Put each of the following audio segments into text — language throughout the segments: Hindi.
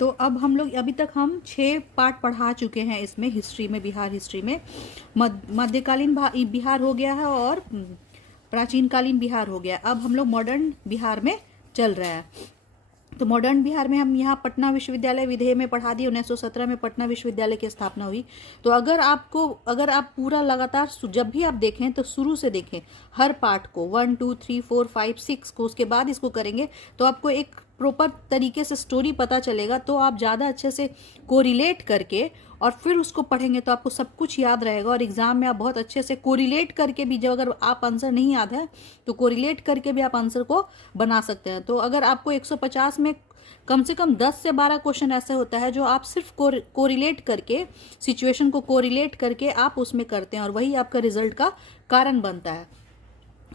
तो अब हम लोग अभी तक हम 6 पार्ट पढ़ा चुके हैं इसमें, हिस्ट्री में, बिहार हिस्ट्री में। मध्यकालीन बिहार हो गया है और प्राचीन कालीन बिहार हो गया। अब हम लोग मॉडर्न बिहार में चल रहा है। तो मॉडर्न बिहार में हम यहाँ पटना विश्वविद्यालय विधेय में पढ़ा दिए। 1917 में पटना विश्वविद्यालय की स्थापना हुई। तो अगर आप पूरा लगातार जब भी आप देखें तो शुरू से देखें हर पार्ट को, 1 2 3 4 5 6 को, उसके बाद इसको करेंगे तो आपको एक प्रॉपर तरीके से स्टोरी पता चलेगा। तो आप ज़्यादा अच्छे से कोरिलेट करके और फिर उसको पढ़ेंगे तो आपको सब कुछ याद रहेगा। और एग्जाम में आप बहुत अच्छे से कोरिलेट करके भी, जब अगर आप आंसर नहीं याद है तो कोरिलेट करके भी आप आंसर को बना सकते हैं। तो अगर आपको 150 में कम से कम 10 से 12 क्वेश्चन ऐसे होता है जो आप सिर्फ कोरिलेट करके, सिचुएशन को कोरिलेट करके आप उसमें करते हैं और वही आपका रिजल्ट का कारण बनता है।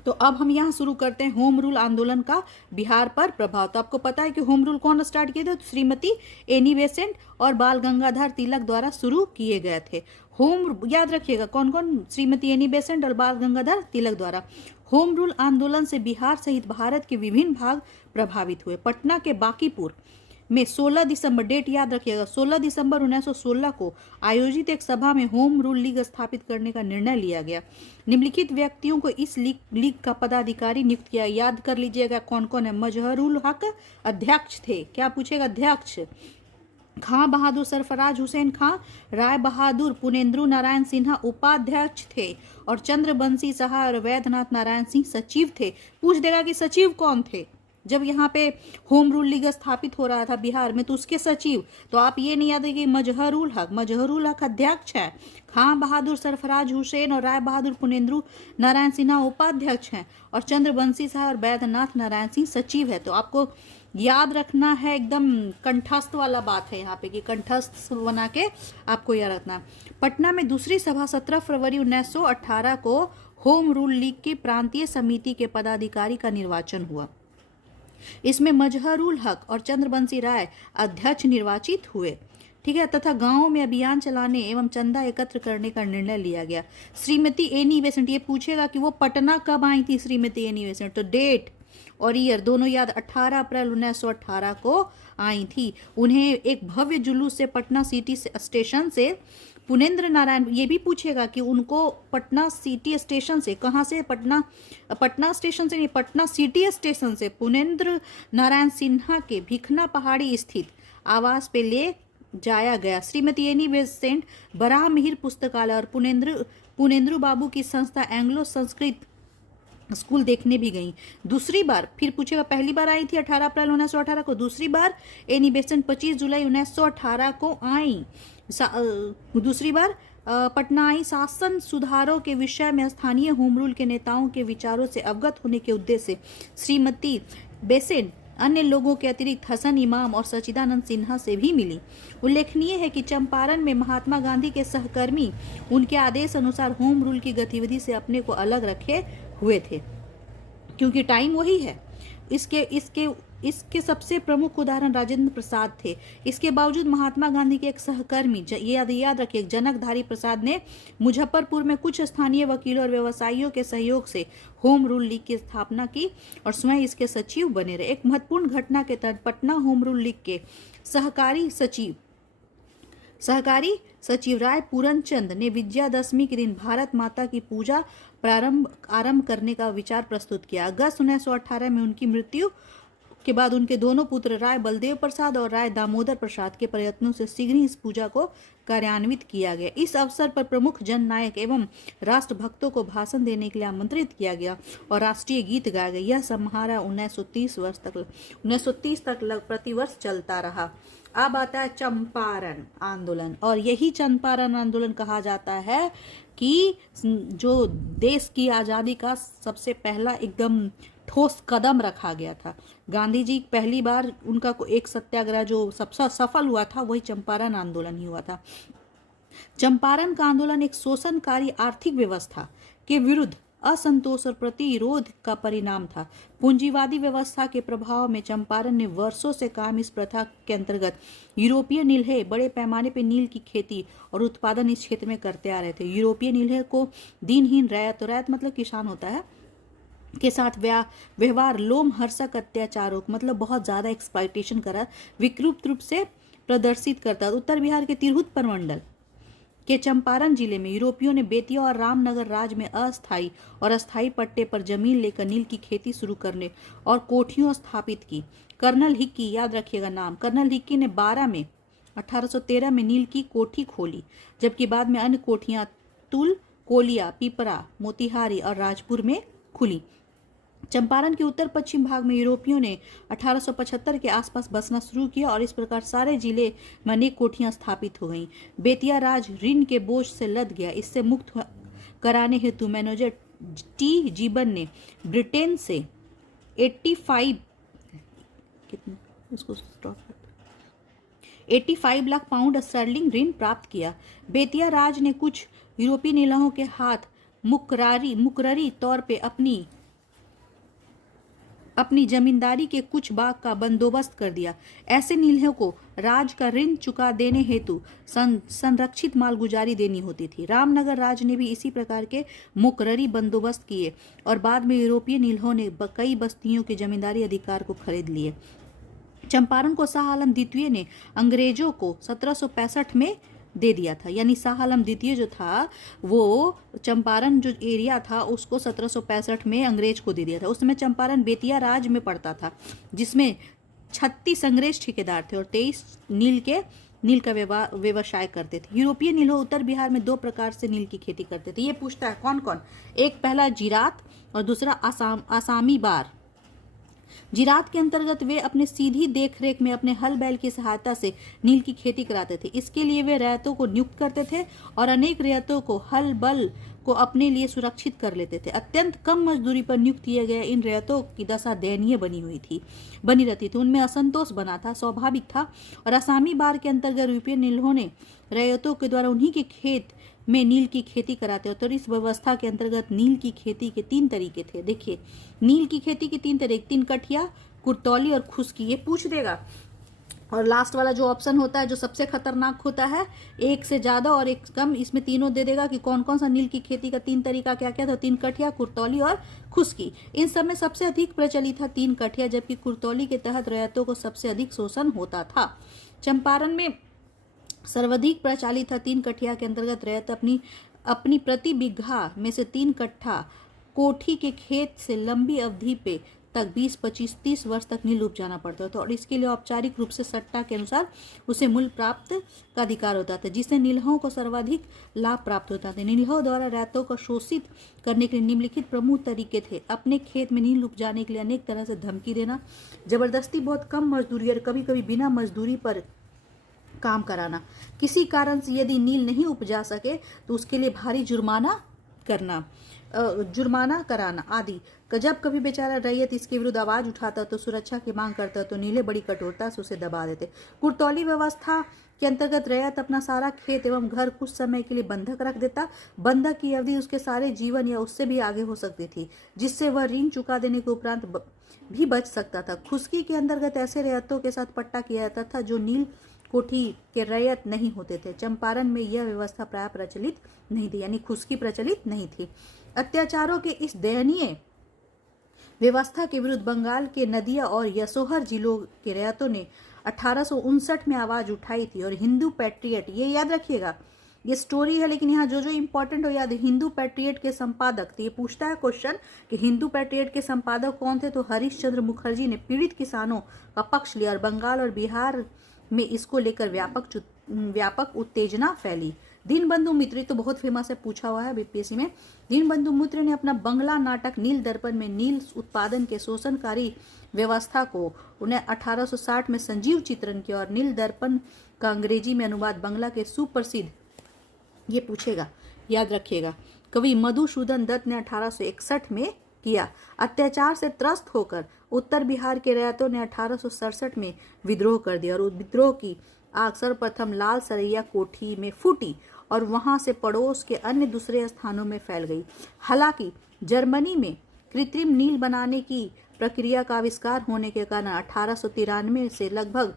तो अब हम यहाँ शुरू करते हैं होम रूल आंदोलन का बिहार पर प्रभाव। तो आपको पता है कि होम रूल कौन स्टार्ट किए थे? तो श्रीमती एनी बेसेंट और बाल गंगाधर तिलक द्वारा शुरू किए गए थे। होम, याद रखिएगा कौन कौन? श्रीमती एनी बेसेंट और बाल गंगाधर तिलक द्वारा। होम रूल आंदोलन से बिहार सहित भारत के विभिन्न भाग प्रभावित हुए। पटना के बांकीपुर में 16 दिसंबर, डेट याद रखिएगा, 16 दिसंबर 1916 को आयोजित एक सभा में होम रूल लीग स्थापित करने का निर्णय लिया गया। निम्नलिखित व्यक्तियों को इस लीग का पदाधिकारी नियुक्त किया। याद कर लीजिएगा कौन कौन है। मजहरुल हक अध्यक्ष थे। क्या पूछेगा? अध्यक्ष। खां बहादुर सरफराज हुसैन खां, राय बहादुर पुनेंद्रु नारायण सिन्हा उपाध्यक्ष थे और चंद्रबंशी साहा और वैद्यनाथ नारायण सिंह सचिव थे। पूछ देगा कि सचिव कौन थे जब यहाँ पे होम रूल लीग स्थापित हो रहा था बिहार में, तो उसके सचिव। तो आप ये नहीं याद है कि मजहरुल हक अध्यक्ष है, खां बहादुर सरफराज हुसैन और राय बहादुर पुनेंद्रु नारायण सिन्हा उपाध्यक्ष हैं और चंद्रबंशी साहा और वैद्यनाथ नारायण सिंह सचिव है। तो आपको याद रखना है, एकदम कंठस्थ वाला बात है यहाँ पे कि कंठस्थ बना के आपको याद रखना। पटना में दूसरी सभा 17 फरवरी 1918 को होम रूल लीग की प्रांतीय समिति के पदाधिकारी का निर्वाचन हुआ। इसमें मजहरुल हक और चंद्रबंशी राय अध्यक्ष निर्वाचित हुए। ठीक है, तथा गांवों में अभियान चलाने एवं चंदा एकत्र करने का निर्णय लिया गया। श्रीमती एनी बेसेंट, ये पूछेगा कि वो पटना कब आई थी श्रीमती एनी बेसेंट, तो डेट और ईयर दोनों याद, 18 अप्रैल 1918 को आई थी। उन्हें एक भव्य जुलूस से पटना सिटी स्टेशन से पुनेंद्र नारायण, ये भी पूछेगा कि उनको पटना सिटी स्टेशन से, कहाँ से? पटना स्टेशन से नहीं, पटना सिटी स्टेशन से पुनेंद्र नारायण सिन्हा के भिखना पहाड़ी स्थित आवास पे ले जाया गया। श्रीमती एनी बेसेंट बराह मिहिर पुस्तकालय और पुनेंद्र बाबू की संस्था एंग्लो संस्कृत स्कूल देखने भी गई। दूसरी बार फिर पूछेगा, पहली बार आई थी 18 अप्रैल 1918 को, दूसरी बार एनी बेसेंट 25 जुलाई 1918 को आई। दूसरी बार पटना आई। शासन सुधारों के विषय में स्थानीय होम रूल के नेताओं के विचारों से अवगत होने के उद्देश्य से श्रीमती बेसेंट अन्य लोगों के अतिरिक्त हसन इमाम और सच्चिदानंद सिन्हा से भी मिली। उल्लेखनीय है कि चंपारण में महात्मा गांधी के सहकर्मी उनके आदेश अनुसार होम रूल की गतिविधि से अपने को अलग रखे हुए थे, क्योंकि टाइम वही है। इसके सबसे प्रमुख उदाहरण राजेंद्र प्रसाद थे। इसके बावजूद महात्मा गांधी के एक सहकर्मी, याद रखिए, जनकधारी प्रसाद ने मुजफ्फरपुर में कुछ स्थानीय वकीलों और व्यवसायियों के सहयोग से होम रूल लीग की स्थापना की और स्वयं इसके सचिव बने रहे। एक महत्वपूर्ण घटना के तहत पटना होम रूल लीग के सहकारी सचिव राय पूरनचंद ने विजयादशमी के दिन भारत माता की पूजा आरंभ करने का विचार प्रस्तुत किया। अगस्त 1918 में उनकी मृत्यु के बाद उनके दोनों पुत्र राय बलदेव प्रसाद और राय दामोदर प्रसाद के प्रयत्नों से शीघ्र ही इस पूजा को कार्यान्वित किया गया। इस अवसर पर प्रमुख जननायक एवं राष्ट्रभक्तों को भाषण देने के लिए आमंत्रित किया गया और राष्ट्रीय गीत गाया गया। यह समारोह 1930 तक प्रतिवर्ष चलता रहा। अब आता है चंपारण आंदोलन, और यही चंपारण आंदोलन कहा जाता है कि जो देश की आज़ादी का सबसे पहला एकदम ठोस कदम रखा गया था। गांधी जी पहली बार उनका एक सत्याग्रह जो सबसे सफल हुआ था वही चंपारण आंदोलन ही हुआ था। चंपारण का आंदोलन एक शोषणकारी आर्थिक व्यवस्था के विरुद्ध असंतोष और प्रतिरोध का परिणाम था। पूंजीवादी व्यवस्था के प्रभाव में चंपारण ने वर्षों से काम इस प्रथा के अंतर्गत यूरोपीय नील्हे बड़े पैमाने पर नील की खेती और उत्पादन इस क्षेत्र में करते आ रहे थे। यूरोपीय नील्हे को दिनहीन रैयत मतलब किसान होता है के साथ व्यवहार, लोमहर्षक अत्याचारों मतलब बहुत ज्यादा एक्सप्लॉयटेशन करा, विकृत रूप से प्रदर्शित करता है। उत्तर बिहार के तिरहुत प्रमंडल के चंपारण जिले में यूरोपियों ने बेतिया और रामनगर राज्य में अस्थायी और अस्थायी पट्टे पर जमीन लेकर नील की खेती शुरू करने और कोठियों स्थापित की। कर्नल हिक्की, याद रखिएगा नाम, कर्नल हिक्की ने 12 में 1813 में नील की कोठी खोली, जबकि बाद में अन्य कोठियां तुल, कोलिया, पिपरा, मोतिहारी और राजपुर में खुली। चंपारण के उत्तर पश्चिम भाग में यूरोपियों ने 1875 के आसपास बसना शुरू किया और इस प्रकार सारे जिले में अनेक कोठियां स्थापित हो गईं। बेतिया राज ऋण के बोझ से लद गया। इससे मुक्त कराने हेतु मैनेजर टी जीबन ने ब्रिटेन से 85 लाख पाउंड स्टर्लिंग ऋण प्राप्त किया। बेतिया राज ने कुछ यूरोपीय नीलहों के हाथ मुकर्ररी तौर पे अपनी जमींदारी के कुछ भाग का बंदोबस्त कर दिया। ऐसे नीलहों को राज का ऋण चुका देने हेतु संरक्षित मालगुजारी देनी होती थी। रामनगर राज ने भी इसी प्रकार के मुकर्ररी बंदोबस्त किए और बाद में यूरोपीय नीलहों ने कई बस्तियों के जमींदारी अधिकार को खरीद लिए। चंपारण को शाह आलम द्वितीय ने अंग्रेजों को 1765 में दे दिया था। यानी शाह आलम द्वितीय जो था वो चंपारण जो एरिया था उसको 1765 में अंग्रेज को दे दिया था। उस समय चंपारण बेतिया राज में पड़ता था, जिसमें 36 अंग्रेज ठेकेदार थे और 23 नील का व्यवसाय करते थे। यूरोपीय नीलों उत्तर बिहार में 2 प्रकार से नील की खेती करते थे। ये पूछता है कौन कौन। एक पहला जिरात और दूसरा आसामी बार। जिरात के अंतर्गत वे अपने सीधी देखरेख में अपने हल बैल की सहायता से नील की खेती कराते थे। इसके लिए वे रैयतों को नियुक्त करते थे और अनेक रैयतों को हल बल को अपने लिए सुरक्षित कर लेते थे। अत्यंत कम मजदूरी पर नियुक्त किए गए इन रैयतों की दशा दयनीय बनी रहती थी। उनमें असंतोष बना था, स्वाभाविक था। और असामी बार के अंतर्गत यूरोपीय नीलहों ने रैयतों के द्वारा उन्हीं के खेत में नील की खेती कराते हैं। तो इस व्यवस्था के अंतर्गत नील की खेती के 3 तरीके थे। देखिए, नील की खेती के 3 तरीके, 3 कठिया, कुर्तौली और खुश्की। ये पूछ देगा। और लास्ट वाला जो ऑप्शन होता है जो सबसे खतरनाक होता है, 1 से ज्यादा और 1 कम, इसमें तीनों दे देगा कि कौन कौन सा नील की खेती का 3 तरीका क्या क्या था। 3 कठिया, कुर्तौली और खुश्की। इन सब में सबसे अधिक प्रचलित था 3 कठिया, जबकि कुर्तौली के तहत रैयतों को सबसे अधिक शोषण होता था। चंपारण में सर्वाधिक प्रचलित था 3 कठिया के अंतर्गत रैयत अपनी प्रति बिघा में से 3 कट्ठा कोठी के खेत से लंबी अवधि पे तक 20, 25, 30 वर्ष तक नील उपजाना पड़ता था और इसके लिए औपचारिक रूप से सट्टा के अनुसार उसे मूल्य प्राप्त का अधिकार होता था, जिससे नीलहों को सर्वाधिक लाभ प्राप्त होता था। नीलहों द्वारा रैयतों को शोषित करने के लिए निम्नलिखित प्रमुख तरीके थे। अपने खेत में नील उपजाने के लिए अनेक तरह से धमकी देना, जबरदस्ती बहुत कम मजदूरी और कभी कभी बिना मजदूरी पर काम कराना, किसी कारण से यदि नील नहीं उपजा सके तो उसके लिए भारी जुर्माना कराना आदि। जब कभी बेचारा रैयत इसके विरुद्ध आवाज उठाता तो सुरक्षा की मांग करता तो नीले बड़ी कठोरता से उसे दबा देते। कुर्तौली व्यवस्था के अंतर्गत रैयत अपना सारा खेत एवं घर कुछ समय के लिए बंधक रख देता। बंधक की अवधि उसके सारे जीवन या उससे भी आगे हो सकती थी, जिससे वह ऋण चुका देने के उपरांत भी बच सकता था। खुश्की के अंतर्गत ऐसे रैयतों के साथ पट्टा किया जाता था जो नील कोठी के रैयत नहीं होते थे। चंपारण में यह व्यवस्था प्राय प्रचलित नहीं थी, यानी खुश्की प्रचलित नहीं थी। अत्याचारों के इस दयनीय व्यवस्था के विरुद्ध बंगाल के नदिया और यशोहर जिलों के रैयतों ने 1859 में आवाज उठाई थी और हिंदू पैट्रियट, ये याद रखिएगा, ये स्टोरी है लेकिन यहाँ जो इंपॉर्टेंट हो याद, हिंदू पैट्रियट के संपादक थे। ये पूछता है क्वेश्चन कि हिंदू पैट्रियट के संपादक कौन थे, तो हरीश चंद्र मुखर्जी ने पीड़ित किसानों का पक्ष लिया और बंगाल और बिहार में इसको लेकर व्यापक उत्तेजना फैली। दीनबंधु मित्र तो बहुत फेमस है, पूछा हुआ है बीपीएससी में। दीनबंधु मित्र ने अपना बंगला नाटक नील दर्पण में नील उत्पादन के शोषणकारी व्यवस्था को उन्हें 1860 में संजीव चित्रण किया और नील दर्पण का अंग्रेजी में अनुवाद बंगला के सुप्रसिद्ध, ये पूछेगा याद रखिएगा, कवि मधुसूदन दत्त ने 1861 में किया। अत्याचार से त्रस्त होकर उत्तर बिहार के रैयतों ने 1867 में विद्रोह कर दिया और विद्रोह की आग सर्वप्रथम लाल सरैया कोठी में फूटी और वहां से पड़ोस के अन्य दूसरे स्थानों में फैल गई। हालांकि जर्मनी में कृत्रिम नील बनाने की प्रक्रिया का आविष्कार होने के कारण 1893 से लगभग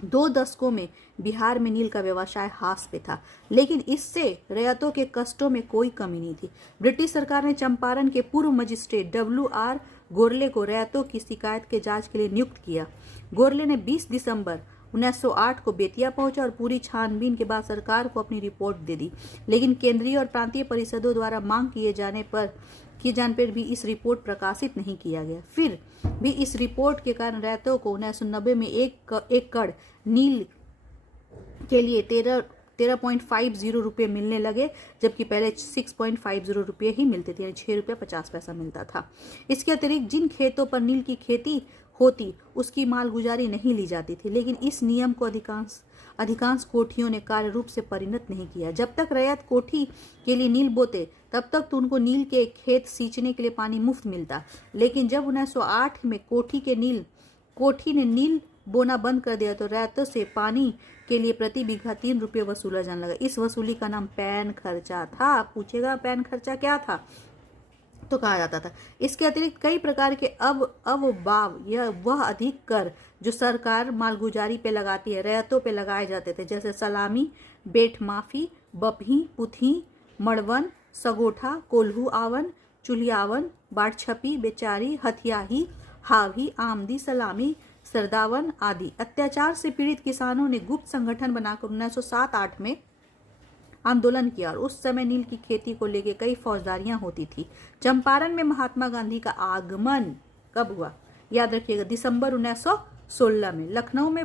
2 दशकों में बिहार में नील का व्यवसाय हास पे था, लेकिन इससे रैयतों के कष्टों में कोई कमी नहीं थी। ब्रिटिश सरकार ने चंपारण के पूर्व मजिस्ट्रेट WR गोरले को रैयतों की शिकायत के जांच के लिए नियुक्त किया। गोरले ने 20 दिसंबर 1908 को बेतिया पहुंचा और पूरी छानबीन के बाद सरकार को अपनी रिपोर्ट दे दी, लेकिन केंद्रीय और प्रांतीय परिषदों द्वारा मांग किए जाने पर भी इस रिपोर्ट प्रकाशित नहीं किया गया। फिर भी इस रिपोर्ट के कारण रैयतों को 1990 में एक कड़ नील के लिए 13.50 रुपये मिलने लगे, जबकि पहले 6.50 रुपये ही मिलते थे, यानी 6 रुपये 50 पैसा मिलता था। इसके अतिरिक्त जिन खेतों पर नील की खेती होती उसकी मालगुजारी नहीं ली जाती थी, लेकिन इस नियम को अधिकांश कोठियों ने कार्य रूप से परिणत नहीं किया। जब तक रैयत कोठी के लिए नील बोते तब तक तो उनको नील के खेत सींचने के लिए पानी मुफ्त मिलता, लेकिन जब 1908 में कोठी ने नील बोना बंद कर दिया तो रैयतों से पानी के लिए प्रति बीघा 3 रुपये वसूला जाने लगा। इस वसूली का नाम पैन खर्चा था। पूछेगा पैन खर्चा क्या था तो कहा जाता था। इसके अतिरिक्त कई प्रकार के अववाव या वह अधिक कर जो सरकार मालगुजारी पे लगाती है रैयतों पे लगाए जाते थे, जैसे सलामी, बेट माफी, बपही, पुथी, मड़वन, सगोठा, कोल्हू आवन, चुलियावन, बाड़छपी, बेचारी, हथियाही, हावी, आमदी, सलामी, सरदावन आदि। अत्याचार से पीड़ित किसानों ने गुप्त संगठन बनाकर 1907-8 में आंदोलन किया और उस समय नील की खेती को लेकर कई फौजदारियां होती थी। चंपारण में महात्मा गांधी का आगमन कब हुआ? याद रखिएगा, दिसंबर 1916 में। लखनऊ में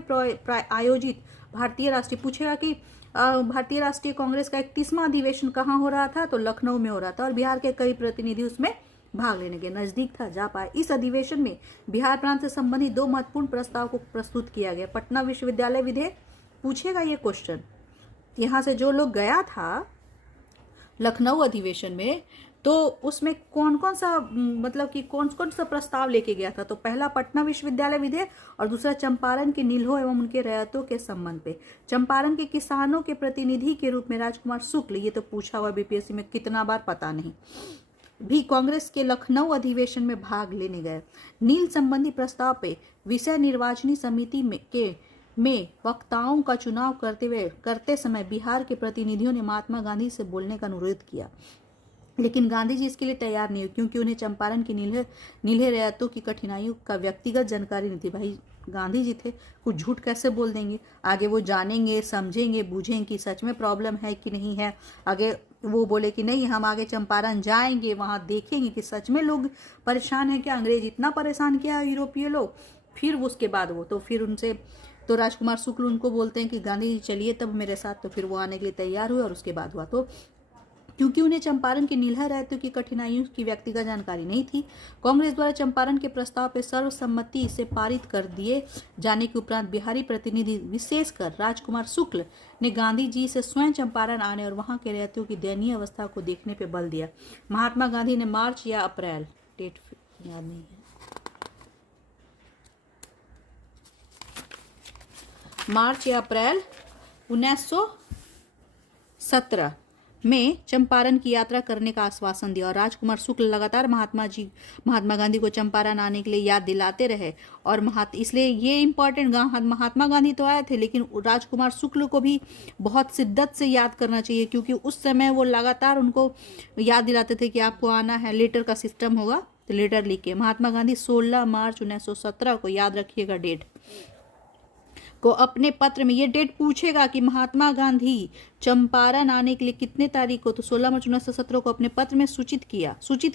आयोजित भारतीय राष्ट्रीय पूछेगा कि भारतीय राष्ट्रीय कांग्रेस का 31वां अधिवेशन कहाँ हो रहा था? तो लखनऊ में हो रहा था और बिहार के कई प्रतिनिधि उसमें भाग लेने के नजदीक था, जा पाए। इस अधिवेशन में बिहार प्रांत से संबंधित 2 महत्वपूर्ण प्रस्ताव को प्रस्तुत किया गया। पटना विश्वविद्यालय विधेयक, पूछेगा ये क्वेश्चन, यहाँ से जो लोग गया था लखनऊ अधिवेशन में तो उसमें कौन कौन सा प्रस्ताव लेके गया था? तो पहला पटना विश्वविद्यालय विधेयक और दूसरा चंपारण के नील्हों एवं उनके रैयतों के संबंध पे। चंपारण के किसानों के प्रतिनिधि के रूप में राजकुमार शुक्ल, ये तो पूछा हुआ बीपीएससी में कितना बार पता नहीं, भी कांग्रेस के लखनऊ अधिवेशन में भाग लेने गए। नील संबंधी प्रस्ताव पे विषय निर्वाचनी समिति में वक्ताओं का चुनाव करते समय बिहार के प्रतिनिधियों ने महात्मा गांधी से बोलने का अनुरोध किया, लेकिन गांधी जी इसके लिए तैयार नहीं हुए, क्योंकि उन्हें चंपारण की नीले रैयतों की कठिनाइयों का व्यक्तिगत जानकारी नहीं थी। भाई गांधी जी थे, कुछ झूठ कैसे बोल देंगे? आगे वो जानेंगे, समझेंगे, बूझेंगे कि सच में प्रॉब्लम है कि नहीं है। आगे वो बोले कि नहीं, हम आगे चंपारण जाएंगे, वहां देखेंगे कि सच में लोग परेशान है क्या, अंग्रेज इतना परेशान किया है यूरोपीय लोग। फिर उसके बाद फिर उनसे तो राजकुमार शुक्ल उनको बोलते हैं कि गांधी जी चलिए तब मेरे साथ, तो फिर वो आने के लिए तैयार हुए और उसके बाद हुआ। तो क्योंकि उन्हें चंपारण की नीलहा रैयतों की कठिनाइयों की व्यक्तिगत जानकारी नहीं थी, कांग्रेस द्वारा चंपारण के प्रस्ताव पर सर्वसम्मति से पारित कर दिए जाने के उपरांत बिहारी प्रतिनिधि विशेषकर राजकुमार शुक्ल ने गांधी जी से स्वयं चंपारण आने और वहां के रैयतों की दयनीय अवस्था को देखने पर बल दिया। महात्मा गांधी ने मार्च या अप्रैल, डेट याद नहीं है, मार्च या अप्रैल 1917 में चंपारण की यात्रा करने का आश्वासन दिया और राजकुमार शुक्ल लगातार महात्मा गांधी को चंपारण आने के लिए याद दिलाते रहे। और इसलिए ये इम्पोर्टेंट, महात्मा गांधी तो आए थे लेकिन राजकुमार शुक्ल को भी बहुत शिद्दत से याद करना चाहिए, क्योंकि उस समय वो लगातार उनको याद दिलाते थे कि आपको आना है। लेटर का सिस्टम होगा तो लेटर लिखे। महात्मा गांधी 16 मार्च 1917 को, याद रखिएगा डेट को, अपने पत्र में, ये डेट पूछेगा कि महात्मा गांधी चंपारण आने के लिए कितने तारीख को, तो 16 मार्च 1917 को अपने पत्र में सूचित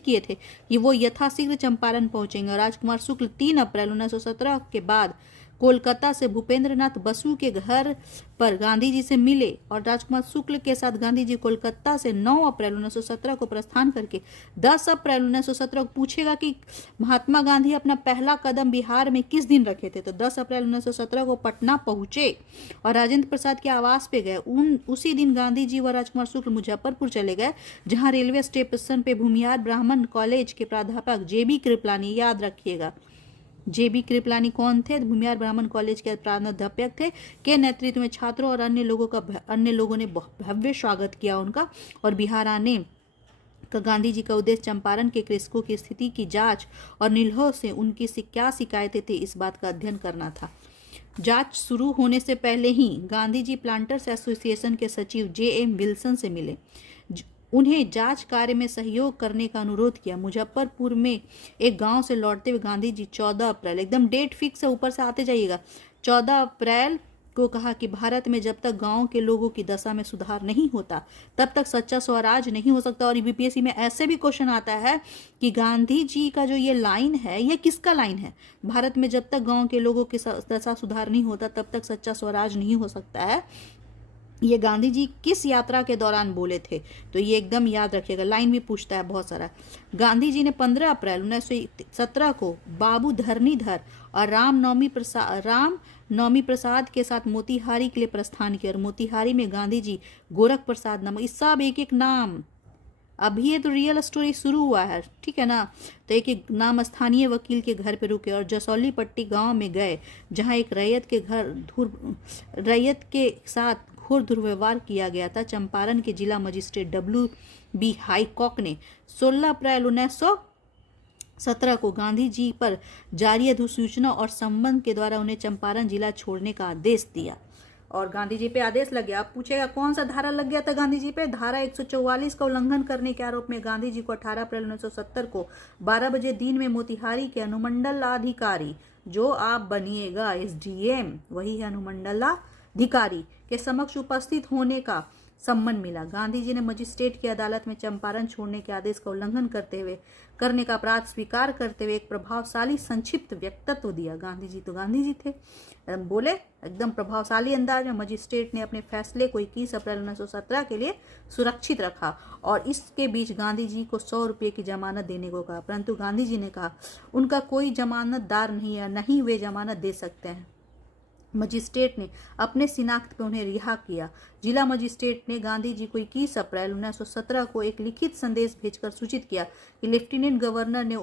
किए थे कि वो यथाशीघ्र चंपारण पहुंचेंगे। और राजकुमार शुक्ल 3 अप्रैल 1917 के बाद कोलकाता से भूपेंद्रनाथ बसु के घर पर गांधी जी से मिले और राजकुमार शुक्ल के साथ गांधी जी कोलकाता से 9 अप्रैल 1917 को प्रस्थान करके 10 अप्रैल 1917 को, पूछेगा कि महात्मा गांधी अपना पहला कदम बिहार में किस दिन रखे थे, तो 10 अप्रैल 1917 को पटना पहुंचे और राजेंद्र प्रसाद के आवास पे गए। उसी दिन गांधी जी व राजकुमार शुक्ल मुजफ्फरपुर चले गए, जहां रेलवे स्टेशन पे भूमिहार ब्राह्मण कॉलेज के प्राध्यापक जेबी कृपलानी, याद रखिएगा जेबी कृपलानी कौन थे? भूमिहार ब्राह्मण कॉलेज के प्राध्यापक थे, के नेतृत्व में छात्रों और अन्य लोगों ने भव्य स्वागत किया उनका। और बिहार आने का गांधी जी का उद्देश्य चंपारण के कृषकों की स्थिति की जांच और नील्हों से उनकी क्या शिकायतें थी, इस बात का अध्ययन करना था। जांच शुरू होने से पहले ही गांधी जी प्लांटर्स एसोसिएशन के सचिव जे.एम. विल्सन से मिले, उन्हें जांच कार्य में सहयोग करने का अनुरोध किया। मुजफ्फरपुर में एक गांव से लौटते हुए गांधी जी 14 अप्रैल, एकदम डेट फिक्स है, ऊपर से आते जाइएगा, 14 अप्रैल को कहा कि भारत में जब तक गांव के लोगों की दशा में सुधार नहीं होता तब तक सच्चा स्वराज नहीं हो सकता। और बीपीएससी में ऐसे भी क्वेश्चन आता है कि गांधी जी का जो ये लाइन है ये किसका लाइन है, भारत में जब तक गांव के लोगों की दशा सुधार नहीं होता तब तक सच्चा स्वराज नहीं हो सकता है, ये गांधी जी किस यात्रा के दौरान बोले थे। तो ये एकदम याद रखिएगा, लाइन भी पूछता है बहुत सारा। गांधी जी ने 15 अप्रैल 1917 को बाबू धरणीधर और राम नवमी प्रसाद के साथ मोतिहारी के लिए प्रस्थान किया। और मोतिहारी में गांधी जी गोरख प्रसाद नाम, इस सब एक एक नाम, अभी ये तो रियल स्टोरी शुरू हुआ है, ठीक है ना। तो एक एक नाम स्थानीय वकील के घर पे रुके और जसौली पट्टी गांव में गए, जहां एक रैयत के साथ घोर दुर्व्यवहार किया गया था। चंपारण के जिला मजिस्ट्रेट W.B. हाईकॉक ने 16 अप्रैल 1917 को गांधी जी पर जारी अधिसूचना और संबंध के द्वारा उन्हें चंपारण जिला छोड़ने का आदेश दिया। और गांधी जी पे आदेश लग गया। अब पूछेगा कौन सा धारा लग गया था गांधी जी पे? धारा 144 का उल्लंघन करने के आरोप में गांधी जी को 18 अप्रैल 1970 को 12 बजे दिन में मोतिहारी के अनुमंडलाधिकारी, जो आप बनिएगा SDM, वही है अनुमंडलाधिकारी, के समक्ष उपस्थित होने का सम्मन मिला। गांधी जी ने मजिस्ट्रेट की अदालत में चंपारण छोड़ने के आदेश का उल्लंघन करने का अपराध स्वीकार करते हुए एक प्रभावशाली संक्षिप्त वक्तव्य दिया। गांधी जी तो गांधी जी थे, बोले एकदम प्रभावशाली अंदाज में। मजिस्ट्रेट ने अपने फैसले को 21 अप्रैल 1917 के लिए सुरक्षित रखा और इसके बीच गांधी जी को 100 रुपये की जमानत देने को कहा, परंतु गांधी जी ने कहा उनका कोई जमानतदार नहीं है, नहीं वे जमानत दे सकते हैं। मजिस्ट्रेट ने अपने शिनाख्त पर उन्हें रिहा किया। जिला मजिस्ट्रेट ने गांधी जी को 21 अप्रैल 1917 को एक लिखित संदेश भेजकर सूचित किया कि लेफ्टिनेंट गवर्नर ने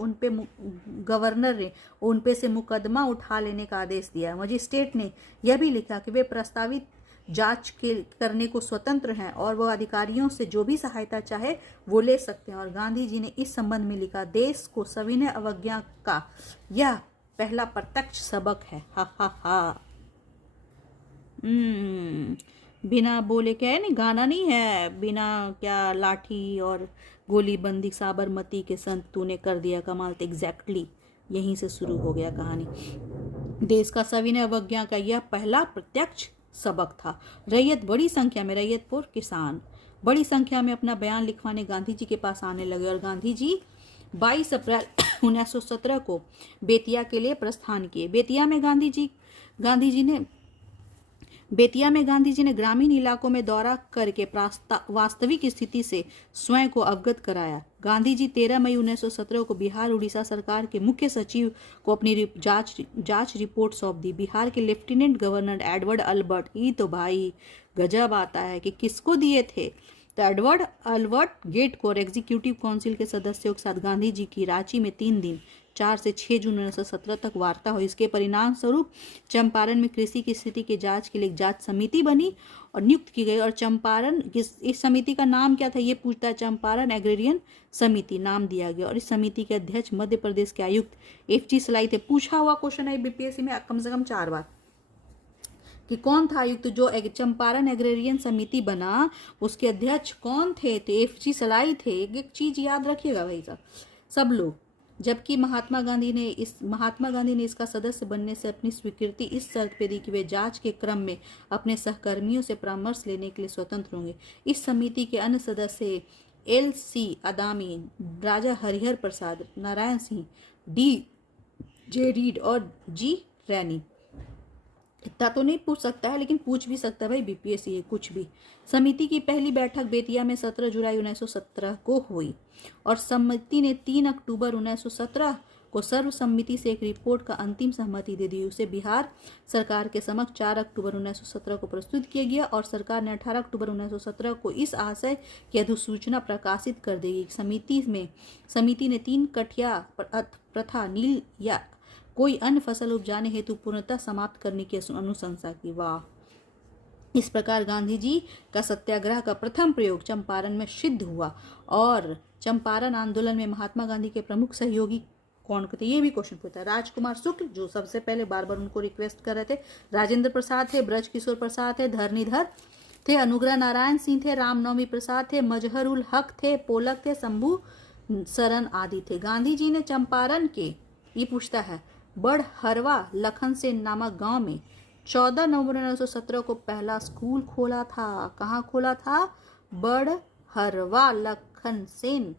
उनपे से मुकदमा उठा लेने का आदेश दिया। मजिस्ट्रेट ने यह भी लिखा कि वे प्रस्तावित जांच करने को स्वतंत्र हैं और वह अधिकारियों से जो भी सहायता चाहे वो ले सकते हैं। और गांधी जी ने इस संबंध में लिखा, देश को सविनय अवज्ञा का यह पहला प्रत्यक्ष सबक है। हा हा हा। बिना बोले क्या है, नहीं गाना नहीं है, बिना क्या लाठी और गोली बंदी साबरमती के संत तूने कर दिया कमाल। तो एग्जैक्टली यहीं से शुरू हो गया कहानी। देश का सविनय अवज्ञा का यह पहला प्रत्यक्ष सबक था। रैयत बड़ी संख्या में, रैयतपुर किसान बड़ी संख्या में अपना बयान लिखवाने गांधी जी के पास आने लगे और गांधी जी 22 अप्रैल 1917 को बेतिया के लिए प्रस्थान किए। बेतिया में गांधी जी ने ग्रामीण इलाकों में दौरा करके वास्तविक स्थिति से स्वयं को अवगत कराया। गांधी जी 13 मई 1917 को बिहार उड़ीसा सरकार के मुख्य सचिव को अपनी जांच रिपोर्ट सौंप दी। बिहार के लेफ्टिनेंट गवर्नर एडवर्ड अल्बर्ट, ये तो भाई गजब आता है कि किसको दिए थे, तो एडवर्ड अल्बर्ट गेट को और एग्जीक्यूटिव काउंसिल के सदस्यों के साथ गांधी जी की रांची में 3 दिन 4 से 6 जून 1917 तक वार्ता हुई। इसके परिणाम स्वरूप चंपारण में कृषि की स्थिति की जांच के लिए एक जांच समिति बनी और नियुक्त की गई। और चंपारण इस समिति का नाम क्या था ये पूछता है, चंपारण एग्रेरियन समिति नाम दिया गया। और इस समिति के अध्यक्ष मध्य प्रदेश के आयुक्त FG सलाई थे। पूछा हुआ क्वेश्चन है बीपीएससी में कम से कम 4 बार कि कौन था आयुक्त जो चंपारण एग्रेरियन समिति बना, उसके अध्यक्ष कौन थे? तो FG सलाई थे। एक चीज याद रखिएगा भाई साहब सब लोग। जबकि महात्मा गांधी ने इसका सदस्य बनने से अपनी स्वीकृति इस शर्त पे दी कि वे जांच के क्रम में अपने सहकर्मियों से परामर्श लेने के लिए स्वतंत्र होंगे। इस समिति के अन्य सदस्य LC आदामी, राजा हरिहर प्रसाद, नारायण सिंह, DJ रीड और G रैनी। इतना तो नहीं पूछ सकता है लेकिन पूछ भी सकता है भाई बीपीएससी कुछ भी। समिति की पहली बैठक बेतिया में 17 जुलाई 1917 को हुई और समिति ने 3 अक्टूबर 1917 को सर्वसम्मति से एक रिपोर्ट का अंतिम सहमति दे दी। उसे बिहार सरकार के समक्ष 4 अक्टूबर 1917 को प्रस्तुत किया गया और सरकार ने 18 अक्टूबर 1917 को इस आशय की अधिसूचना प्रकाशित कर दी। समिति ने 3 कठिया प्रथा, नील या कोई अन्य फसल उपजाने हेतु पूर्णतः समाप्त करने की अनुशंसा की। वाह। इस प्रकार गांधी जी का सत्याग्रह का प्रथम प्रयोग चंपारण में सिद्ध हुआ। और चंपारण आंदोलन में महात्मा गांधी के प्रमुख सहयोगी कौन थे, ये भी क्वेश्चन पूछता है। राजकुमार शुक्ल जो सबसे पहले बार बार उनको रिक्वेस्ट कर रहे थे, राजेंद्र प्रसाद थे, ब्रज किशोर प्रसाद थे, धरणीधर थे, अनुग्रह नारायण सिंह थे, रामनवमी प्रसाद थे, मजहर उल हक थे, पोलक थे, शंभू सरन आदि थे। गांधी जी ने चंपारण के, ये पूछता है, बड़हरवा लखन से नामक गांव में 14 नवंबर 1917 को पहला स्कूल खोला था। कहाँ खोला था? बड़हरवा। लखन सेन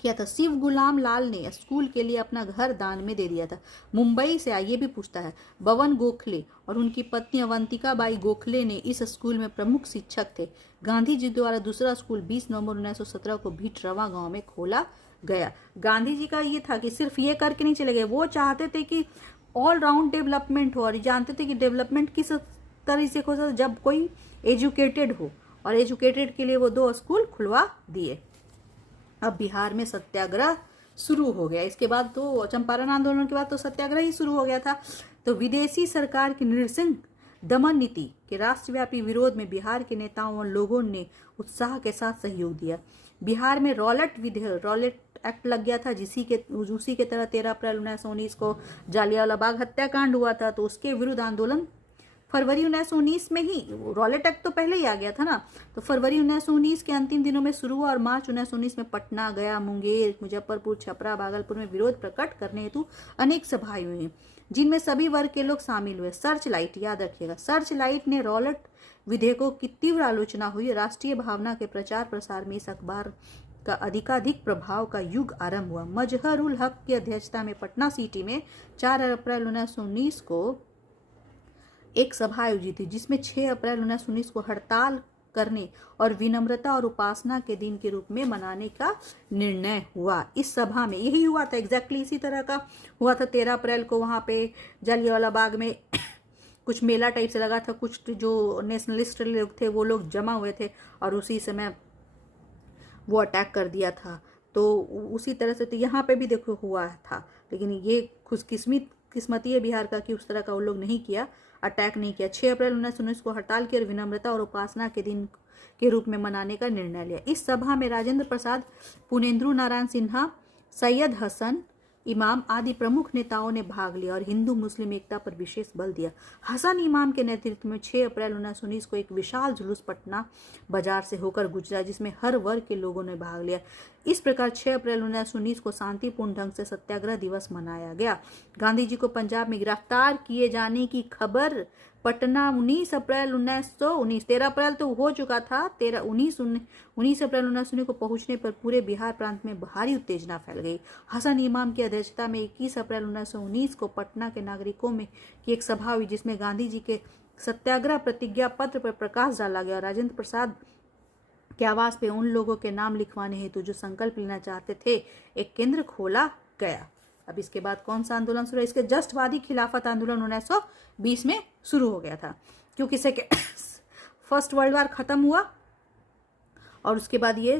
किया था। शिव गुलाम लाल ने स्कूल के लिए अपना घर दान में दे दिया था। मुंबई से ये भी पूछता है। बवन गोखले और उनकी पत्नी अवंतिका बाई गोखले ने इस स्कूल में प्रमुख शिक्षक थे। गांधी जी द्वारा दूसरा स्कूल 20 नवंबर 1917 को भीटरवा गांव में खोला गया। गांधी जी का ये था कि सिर्फ ये करके नहीं चले गए, वो चाहते थे कि ऑल राउंड डेवलपमेंट हो, और जानते थे कि डेवलपमेंट किस तरह से हो सकता जब कोई एजुकेटेड हो, और एजुकेटेड के लिए वो 2 स्कूल खुलवा दिए। अब बिहार में सत्याग्रह शुरू हो गया। इसके बाद तो चंपारण आंदोलन के बाद तो सत्याग्रह ही शुरू हो गया था। तो विदेशी सरकार की नृशंस दमन नीति के राष्ट्रव्यापी विरोध में बिहार के नेताओं और लोगों ने उत्साह के साथ सहयोग दिया। बिहार में रॉलेट एक्ट लग गया था, उसी के तरह 13 अप्रैल 1919 को जालियांवाला बाग हत्याकांड हुआ था, तो उसके विरुद्ध आंदोलन फरवरी 1919 में ही, रॉलेट एक्ट तो पहले ही आ गया था ना, तो फरवरी 1919 के अंतिम दिनों में शुरू हुआ और मार्च 1919 में पटना, गया, मुंगेर, मुजफ्फरपुर, छपरा, भागलपुर में विरोध प्रकट करने हेतु अनेक सभाएं हुई, जिनमें सभी वर्ग के लोग शामिल हुए। सर्च लाइट, याद रखिएगा, सर्च लाइट ने रॉलेट विधेयकों की तीव्र आलोचना हुई। राष्ट्रीय भावना के प्रचार प्रसार में इस अखबार का अधिकाधिक प्रभाव का युग आरंभ हुआ। मजहरुल हक की अध्यक्षता में पटना सिटी में 4 अप्रैल 1919 को एक सभा आयोजित थी, जिसमें 6 अप्रैल 1919 को हड़ताल करने और विनम्रता और उपासना के दिन के रूप में मनाने का निर्णय हुआ। इस सभा में यही हुआ था, एग्जैक्टली इसी तरह का हुआ था। 13 अप्रैल को वहां पे जालियांवाला बाग में कुछ मेला टाइप से लगा था, कुछ जो नेशनलिस्ट लोग थे वो लोग जमा हुए थे और उसी समय वो अटैक कर दिया था। तो उसी तरह से तो यहाँ पे भी देखो हुआ था, लेकिन ये खुशकिस्मती है बिहार का कि उस तरह का वो लोग नहीं किया, अटैक नहीं किया। 6 अप्रैल 1919 को हड़ताल की और विनम्रता और उपासना के दिन के रूप में मनाने का निर्णय लिया। इस सभा में राजेंद्र प्रसाद, पुनेंद्र नारायण सिन्हा, सैयद हसन इमाम आदि प्रमुख नेताओं ने भाग लिया और हिंदू मुस्लिम एकता पर विशेष बल दिया। हसन इमाम के नेतृत्व में 6 अप्रैल 1919 को एक विशाल जुलूस पटना बाजार से होकर गुजरा, जिसमें हर वर्ग के लोगों ने भाग लिया। इस प्रकार 6 अप्रैल 1919 को शांतिपूर्ण ढंग से सत्याग्रह दिवस मनाया गया। गांधी जी को पंजाब में गिरफ्तार किए जाने की खबर पटना 19 अप्रैल 1919, 13 अप्रैल तो हो चुका था, 19 अप्रैल 1919 को पहुंचने पर पूरे बिहार प्रांत में भारी उत्तेजना फैल गई। हसन इमाम की अध्यक्षता में 21 अप्रैल 1919 को पटना के नागरिकों में की एक सभा हुई, जिसमें गांधी जी के सत्याग्रह प्रतिज्ञा पत्र पर प्रकाश डाला गया और राजेंद्र प्रसाद के आवास पे उन लोगों के नाम लिखवाने हेतु जो संकल्प लेना चाहते थे एक केंद्र खोला गया। अब इसके बाद कौन सा आंदोलन शुरू? इसके जस्ट बाद ही खिलाफत आंदोलन 1920 में शुरू हो गया था, क्योंकि फर्स्ट वर्ल्ड वार खत्म हुआ और उसके बाद ये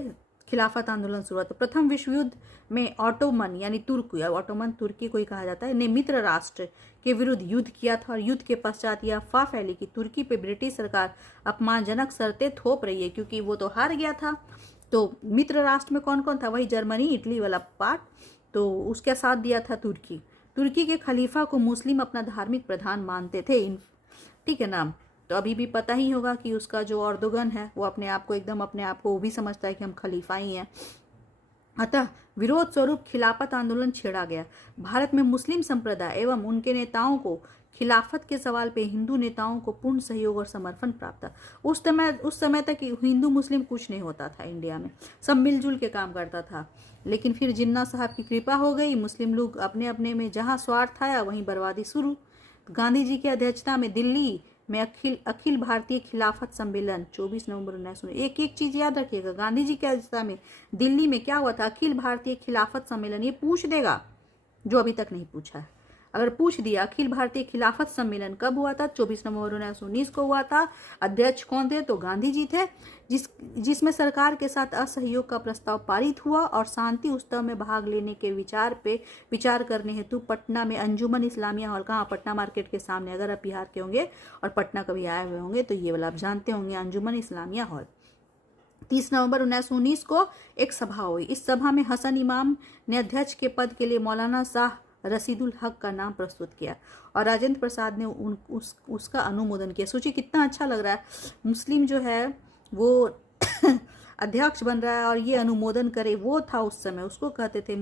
खिलाफत आंदोलन शुरू हुआ। तो प्रथम विश्व युद्ध में ऑटोमन यानी तुर्की, ऑटोमन तुर्की को ही कहा जाता है, ने मित्र राष्ट्र के विरुद्ध युद्ध किया था और युद्ध के पश्चात यह अफवाह फैली कि तुर्की पे ब्रिटिश सरकार अपमानजनक शर्तें थोप रही है, क्योंकि वो तो हार गया था। तो मित्र राष्ट्र में कौन कौन था? वही जर्मनी, इटली वाला पार्ट, तो उसका साथ दिया था तुर्की। तुर्की के खलीफा को मुस्लिम अपना धार्मिक प्रधान मानते थे, ठीक है ना। तो अभी भी पता ही होगा कि उसका जो अर्दोगन है वो अपने आप को वो भी समझता है कि हम खलीफा ही हैं। अतः विरोध स्वरूप खिलाफत आंदोलन छेड़ा गया। भारत में मुस्लिम संप्रदाय एवं उनके नेताओं को खिलाफत के सवाल पे हिंदू नेताओं को पूर्ण सहयोग और समर्थन प्राप्त था। उस समय तक हिंदू मुस्लिम कुछ नहीं होता था इंडिया में, सब मिलजुल के काम करता था। लेकिन फिर जिन्ना साहब की कृपा हो गई, मुस्लिम लोग अपने अपने में जहां स्वार्थ आया वहीं बर्बादी शुरू। गांधी जी की अध्यक्षता में दिल्ली में अखिल भारतीय खिलाफत सम्मेलन 24 नवंबर 1919। एक चीज याद रखिएगा, गांधी जी की अध्यक्षता में दिल्ली में क्या हुआ था? अखिल भारतीय खिलाफत सम्मेलन। ये पूछ देगा जो अभी तक नहीं पूछा है, अगर पूछ दिया अखिल भारतीय खिलाफत सम्मेलन कब हुआ था? 24 नवंबर 1919 को हुआ था। अध्यक्ष कौन थे? तो गांधी जी थे, जिसमें सरकार के साथ असहयोग का प्रस्ताव पारित हुआ और शांति उत्सव में भाग लेने के विचार करने हेतु पटना में अंजुमन इस्लामिया हॉल, कहाँ? पटना मार्केट के सामने। अगर आप बिहार के होंगे और पटना कभी आए हुए होंगे तो ये वाला आप जानते होंगे, अंजुमन इस्लामिया हॉल। 30 नवंबर 1919 को एक सभा हुई। इस सभा में हसन इमाम ने अध्यक्ष के पद के लिए मौलाना शाह रसीदुल हक का नाम प्रस्तुत किया और राजेंद्र प्रसाद ने उसका अनुमोदन किया। सोचिए कितना अच्छा लग रहा है, मुस्लिम जो है वो अध्यक्ष बन रहा है और ये अनुमोदन करे। वो था उस समय, उसको कहते थे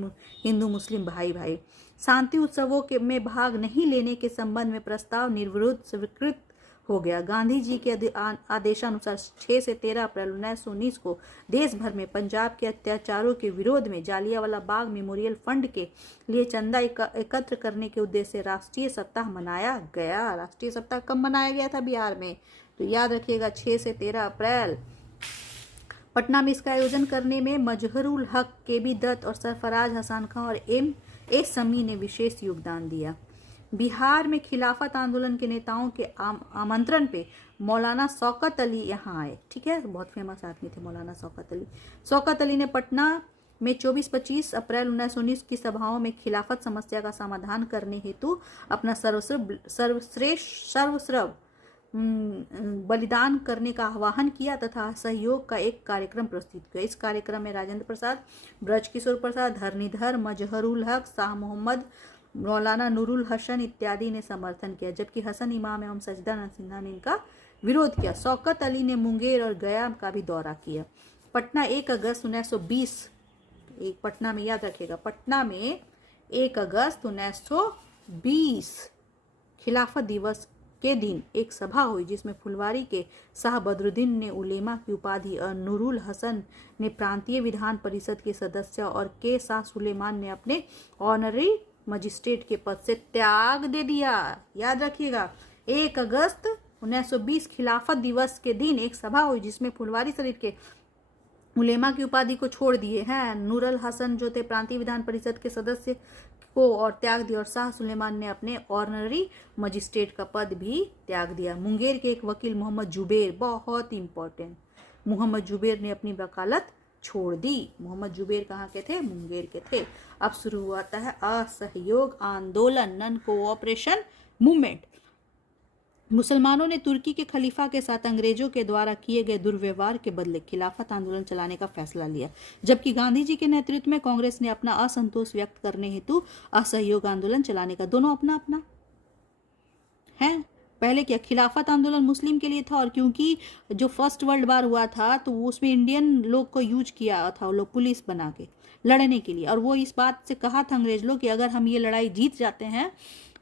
हिंदू मुस्लिम भाई भाई। शांति उत्सवों के में भाग नहीं लेने के संबंध में प्रस्ताव निर्विरोध स्वीकृत हो गया। गांधी जी के आदेशानुसार 6 से 13 अप्रैल 1919 को देश भर में पंजाब के अत्याचारों के विरोध में जालियांवाला बाग मेमोरियल फंड के लिए चंदा एकत्र करने के उद्देश्य से राष्ट्रीय सप्ताह मनाया गया। राष्ट्रीय सप्ताह कब मनाया गया था बिहार में? तो याद रखिएगा 6 से 13 अप्रैल। पटना में इसका आयोजन करने में मजहरुल हक, केबी दत्त और सरफराज हसन खां और ए समी ने विशेष योगदान दिया। बिहार में खिलाफत आंदोलन के नेताओं के आमंत्रण पे मौलाना शौकत अली यहाँ आए। ठीक है, बहुत फेमस आदमी थे मौलाना शौकत अली। शौकत अली ने पटना में 24-25 अप्रैल 1919 की सभाओं में खिलाफत समस्या का समाधान करने हेतु अपना सर्वश्रेष्ठ बलिदान करने का आह्वान किया तथा सहयोग का एक कार्यक्रम प्रस्तुत किया। इस कार्यक्रम में राजेंद्र प्रसाद, ब्रजकिशोर प्रसाद, धरणीधर, मजहरुल हक, शाह मोहम्मद, मौलाना नूरुल हसन इत्यादि ने समर्थन किया, जबकि हसन इमाम एवं सजदा सिन्हा ने इनका विरोध किया। शौकत अली ने मुंगेर और गया का भी दौरा किया। पटना 1 अगस्त 1920, पटना में याद रखिएगा, पटना में 1 अगस्त 1920 खिलाफत दिवस के दिन एक सभा हुई जिसमें फुलवारी के शाह बदरुद्दीन ने उलेमा की उपाधि और नूरुल हसन ने प्रांतीय विधान परिषद के सदस्य और के शाह सुलेमान ने अपने ऑनरी मजिस्ट्रेट के पद से त्याग दे दिया। याद रखिएगा 1 अगस्त 1920 खिलाफत दिवस के दिन एक सभा हुई जिसमें फुलवारी शरीफ के उलेमा की उपाधि को छोड़ दिए हैं, नूरुल हसन जो थे प्रांतीय विधान परिषद के सदस्य को और त्याग दिया, और शाह सुलेमान ने अपने ऑनरी मजिस्ट्रेट का पद भी त्याग दिया। मुंगेर के एक वकील मोहम्मद जुबेर, बहुत इंपॉर्टेंट, मोहम्मद जुबेर ने अपनी वकालत छोड़ दी। मोहम्मद जुबेर कहाँ के थे? मुंगेर के थे। अब शुरू हुआ है असहयोग आंदोलन, नॉन कोऑपरेशन मूवमेंट। मुसलमानों ने तुर्की के खलीफा के साथ अंग्रेजों के द्वारा किए गए दुर्व्यवहार के बदले खिलाफत आंदोलन चलाने का फैसला लिया, जबकि गांधी जी के नेतृत्व में कांग्रेस ने अपना असंतोष व्यक्त करने हेतु असहयोग आंदोलन चलाने का, दोनों अपना अपना है। पहले क्या खिलाफत आंदोलन मुस्लिम के लिए था, और क्योंकि जो फर्स्ट वर्ल्ड वार हुआ था तो उसमें इंडियन लोग को यूज किया था, वो लोग पुलिस बना के लड़ने के लिए, और वो इस बात से कहा था अंग्रेज लोग कि अगर हम ये लड़ाई जीत जाते हैं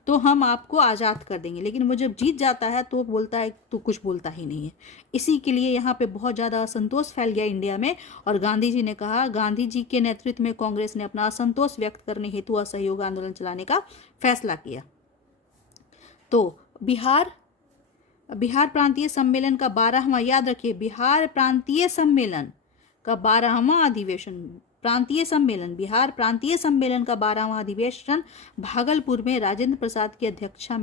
तो हम आपको आज़ाद कर देंगे, लेकिन वो जब जीत जाता है तो बोलता है तो कुछ बोलता ही नहीं है। इसी के लिए यहाँ पे बहुत ज़्यादा असंतोष फैल गया इंडिया में, और गांधी जी ने कहा, गांधी जी के नेतृत्व में कांग्रेस ने अपना असंतोष व्यक्त करने हेतु असहयोग आंदोलन चलाने का फैसला किया। तो बिहार प्रांतीय सम्मेलन का 12वां, याद रखिए, बिहार प्रांतीय सम्मेलन का 12वां अधिवेशन, बिहार प्रांतीय सम्मेलन का 12वां अधिवेशन भागलपुर में राजेंद्र प्रसाद की अध्यक्षता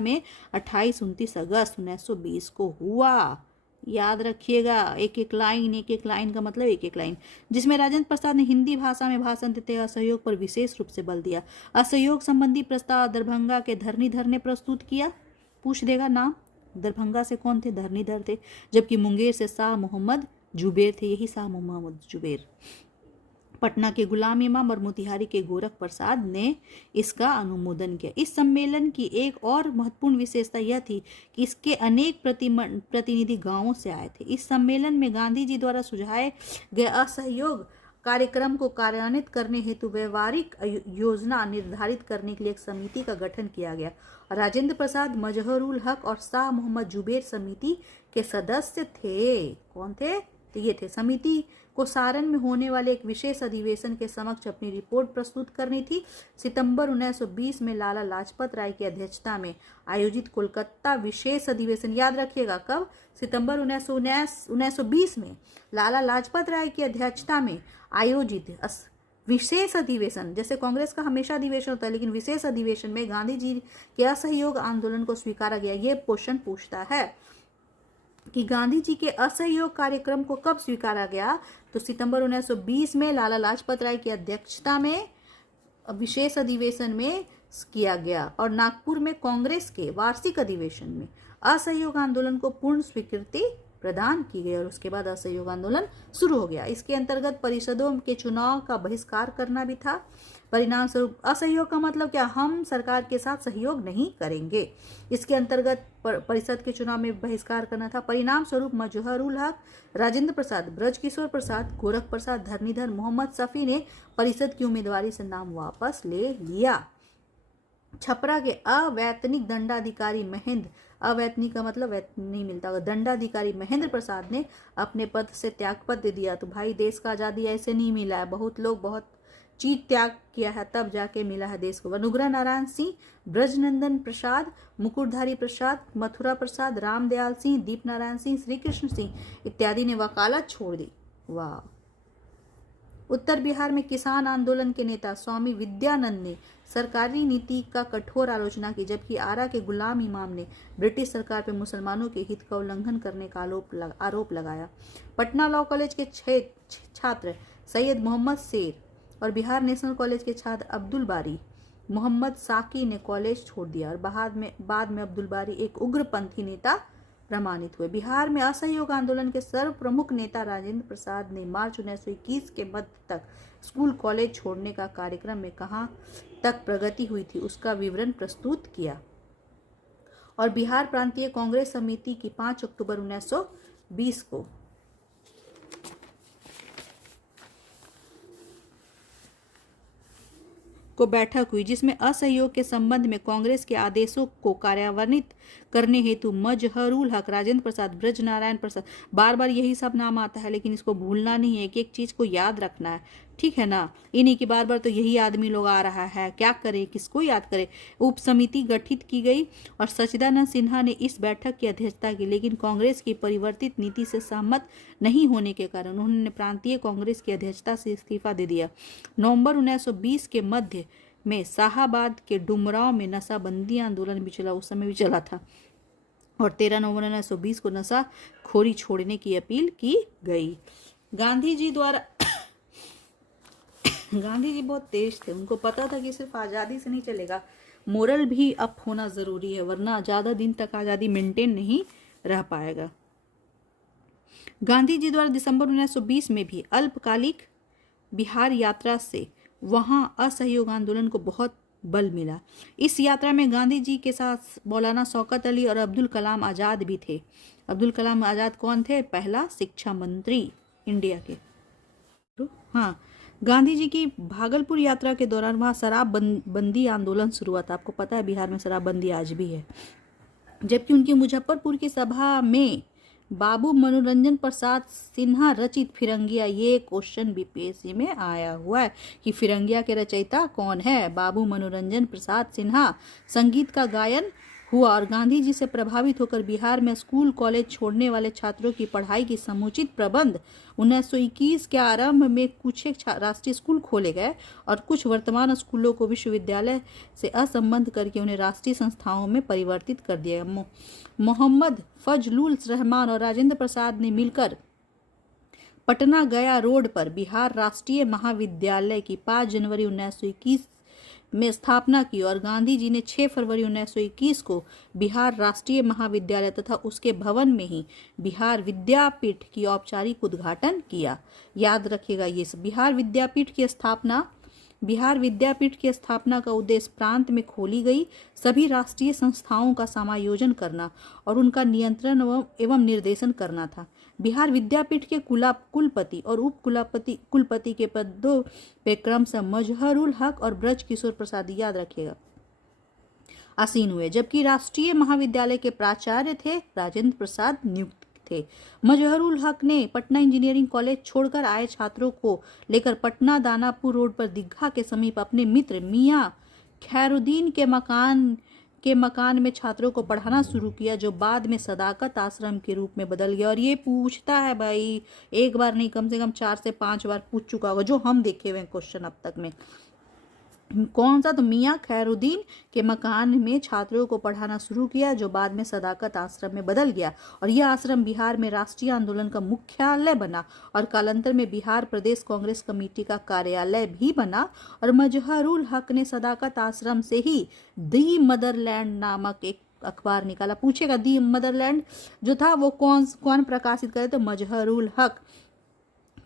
में 28-29 अगस्त 1920 को हुआ। याद रखिएगा, एक एक लाइन का मतलब एक लाइन, जिसमें राजेंद्र प्रसाद ने हिंदी भाषा में भाषण देते असहयोग पर विशेष रूप से बल दिया। असहयोग संबंधी प्रस्ताव दरभंगा के धरणीधर ने प्रस्तुत किया। पूछ देगा नाम, दरभंगा से कौन थे? धरणीधर थे, जबकि मुंगेर से शाह मोहम्मद जुबेर थे, यही शाह मोहम्मद जुबेर। पटना के गुलाम इमाम और मोतिहारी के गोरख प्रसाद ने इसका अनुमोदन किया। इस सम्मेलन की एक और महत्वपूर्ण विशेषता यह थी कि इसके अनेक प्रतिनिधि गांवों से आए थे। इस सम्मेलन में गांधी जी द्वारा सुझाए गए असहयोग कार्यक्रम को कार्यान्वित करने हेतु व्यवहारिक योजना निर्धारित करने के लिए एक समिति का गठन किया गया। राजेंद्र प्रसाद, मजहरुल हक और शाह मोहम्मद जुबेर समिति के सदस्य थे। कौन थे? तो ये थे। समिति को सारण में होने वाले एक विशेष अधिवेशन के समक्ष अपनी रिपोर्ट प्रस्तुत करनी थी। सितंबर 1920 में लाला लाजपत राय की अध्यक्षता में आयोजित कोलकाता विशेष अधिवेशन, याद रखिएगा कब? सितंबर 1920 में लाला लाजपत राय की अध्यक्षता में आयोजित विशेष अधिवेशन, जैसे कांग्रेस का हमेशा अधिवेशन होता है, लेकिन विशेष अधिवेशन में गांधी जी के असहयोग आंदोलन को स्वीकारा गया। ये क्वेश्चन पूछता है कि गांधी जी के असहयोग कार्यक्रम को कब स्वीकारा गया? तो सितंबर 1920 में लाला लाजपत राय की अध्यक्षता में विशेष अधिवेशन में किया गया, और नागपुर में कांग्रेस के वार्षिक अधिवेशन में असहयोग आंदोलन को पूर्ण स्वीकृति प्रदान की गई और उसके बाद असहयोग आंदोलन शुरू हो गया। इसके अंतर्गत परिषदों के चुनाव का बहिष्कार करना भी था। परिणाम स्वरूप असहयोग का मतलब क्या, हम सरकार के साथ सहयोग नहीं करेंगे। इसके अंतर्गत परिषद के चुनाव में बहिष्कार करना था। परिणाम स्वरूप मजहरुल हक, राजेंद्र प्रसाद, ब्रजकिशोर प्रसाद, गोरख प्रसाद, धरणीधर, मोहम्मद शफी ने परिषद की उम्मीदवारी से नाम वापस ले लिया। छपरा के अवैतनिक दंडाधिकारी महेंद्र, अवैतनिक का मतलब वेतन नहीं मिलता, दंडाधिकारी महेंद्र प्रसाद ने अपने पद से त्यागपत्र दे दिया। तो भाई देश का आज़ादी ऐसे नहीं मिला है, बहुत लोग बहुत चीज त्याग किया है तब जाके मिला है देश को। अनुग्रह नारायण सिंह, ब्रजनंदन प्रसाद, मुकुटधारी प्रसाद, मथुरा प्रसाद, रामदयाल सिंह, दीप नारायण सिंह, श्री कृष्ण सिंह इत्यादि ने वकालत छोड़ दी। वाह। उत्तर बिहार में किसान आंदोलन के नेता स्वामी विद्यानंद ने सरकारी नीति का कठोर आलोचना की, जबकि आरा के गुलाम इमाम ने ब्रिटिश सरकार पर मुसलमानों के हित का उल्लंघन करने का आरोप लगाया। पटना लॉ कॉलेज के छात्र सैयद मोहम्मद शेर और बिहार नेशनल कॉलेज के छात्र अब्दुल बारी मोहम्मद साकी ने कॉलेज छोड़ दिया और बाद में अब्दुल बारी एक उग्रपंथी नेता प्रमाणित हुए। बिहार में असहयोग आंदोलन के सर्व प्रमुख नेता राजेंद्र प्रसाद ने मार्च 1921 के मध्य तक स्कूल कॉलेज छोड़ने का कार्यक्रम में कहां तक प्रगति हुई थी उसका विवरण प्रस्तुत किया। और बिहार प्रांतीय कांग्रेस समिति की 5 अक्टूबर 1920 को बैठक हुई, जिसमें असहयोग के संबंध में कांग्रेस के आदेशों को कार्यान्वित करने हेतु मजहरुल हक, राजेंद्र प्रसाद, ब्रज नारायण प्रसाद, बार बार यही सब नाम आता है लेकिन इसको भूलना नहीं है, एक चीज को याद रखना है, ठीक है ना। इन्हीं की बार बार तो यही आदमी लोग आ रहा है, क्या करे, किसको याद करे। उप समिति गठित की गई और सच्चिदानंद सिन्हा ने इस बैठक की अध्यक्षता की, लेकिन कांग्रेस की परिवर्तित नीति से सहमत नहीं होने के कारण उन्होंने प्रांतीय कांग्रेस की अध्यक्षता से इस्तीफा दे दिया। नवंबर 1920 के मध्य में शाहाबाद के डुमराव में नशाबंदी आंदोलन भी चला, उस समय भी चला था और 13 नवंबर 1920 को नशा खोरी छोड़ने की अपील की गई। गांधी जी बहुत तेज थे, उनको पता था कि सिर्फ आज़ादी से नहीं चलेगा, मोरल भी अप होना जरूरी है, वरना ज़्यादा दिन तक आज़ादी मेंटेन नहीं रह पाएगा। गांधी जी द्वारा दिसंबर 1920 में भी अल्पकालिक बिहार यात्रा से वहां असहयोग आंदोलन को बहुत बल मिला। इस यात्रा में गांधी जी के साथ मौलाना शौकत अली और अब्दुल कलाम आज़ाद भी थे। अब्दुल कलाम आज़ाद कौन थे? पहला शिक्षा मंत्री इंडिया के। हाँ, गांधी जी की भागलपुर यात्रा के दौरान वहाँ शराबबंदी आंदोलन शुरू हुआ था। आपको पता है बिहार में शराबबंदी आज भी है। जबकि उनकी मुजफ्फरपुर की सभा में बाबू मनोरंजन प्रसाद सिन्हा रचित फिरंगिया, ये क्वेश्चन बीपीएससी में आया हुआ है कि फिरंगिया के रचयिता कौन है? बाबू मनोरंजन प्रसाद सिन्हा। संगीत का गायन हुआ और गांधी जी से प्रभावित होकर बिहार में स्कूल कॉलेज छोड़ने वाले छात्रों की पढ़ाई की समुचित प्रबंध 1921 के आरंभ में कुछ एक राष्ट्रीय स्कूल खोले गए और कुछ वर्तमान स्कूलों को विश्वविद्यालय से असंबद्ध करके उन्हें राष्ट्रीय संस्थाओं में परिवर्तित कर दिया। मोहम्मद फजलुल रहमान और राजेंद्र प्रसाद ने मिलकर पटना गया रोड पर बिहार राष्ट्रीय महाविद्यालय की 5 जनवरी 1921 में स्थापना की और गांधी जी ने 6 फरवरी 1921 को बिहार राष्ट्रीय महाविद्यालय तथा उसके भवन में ही बिहार विद्यापीठ की औपचारिक उद्घाटन किया। याद रखिएगा ये सब। बिहार विद्यापीठ की स्थापना का उद्देश्य प्रांत में खोली गई सभी राष्ट्रीय संस्थाओं का समायोजन करना और उनका नियंत्रण एवं निर्देशन करना था। बिहार विद्यापीठ के कुलपति और उप कुलपति के पदों पे क्रमशः मजहरुल हक और ब्रजकिशोर प्रसाद, याद रखिएगा, आसीन हुए, जबकि राष्ट्रीय महाविद्यालय के प्राचार्य थे राजेंद्र प्रसाद नियुक्त थे। मजहरुल हक ने पटना इंजीनियरिंग कॉलेज छोड़कर आए छात्रों को लेकर पटना दानापुर रोड पर दीघा के समीप अपने मित्र मियां खैरुद्दीन के मकान में छात्रों को पढ़ाना शुरू किया, जो बाद में सदाकत आश्रम के रूप में बदल गया। और ये पूछता है भाई, एक बार नहीं कम से कम 4 से 5 बार पूछ चुका होगा, जो हम देखे हुए क्वेश्चन अब तक में। कौन सा? तो मियां खैरुद्दीन के मकान में छात्रों को पढ़ाना शुरू किया, जो बाद में सदाकत आश्रम में बदल गया और यह आश्रम बिहार में राष्ट्रीय आंदोलन का मुख्यालय बना और कालांतर में बिहार प्रदेश कांग्रेस कमेटी का कार्यालय भी बना। और मजहरुल हक ने सदाकत आश्रम से ही दी मदरलैंड नामक एक अखबार निकाला। पूछेगा दी मदरलैंड जो था वो कौन प्रकाशित करे, तो मजहरुल हक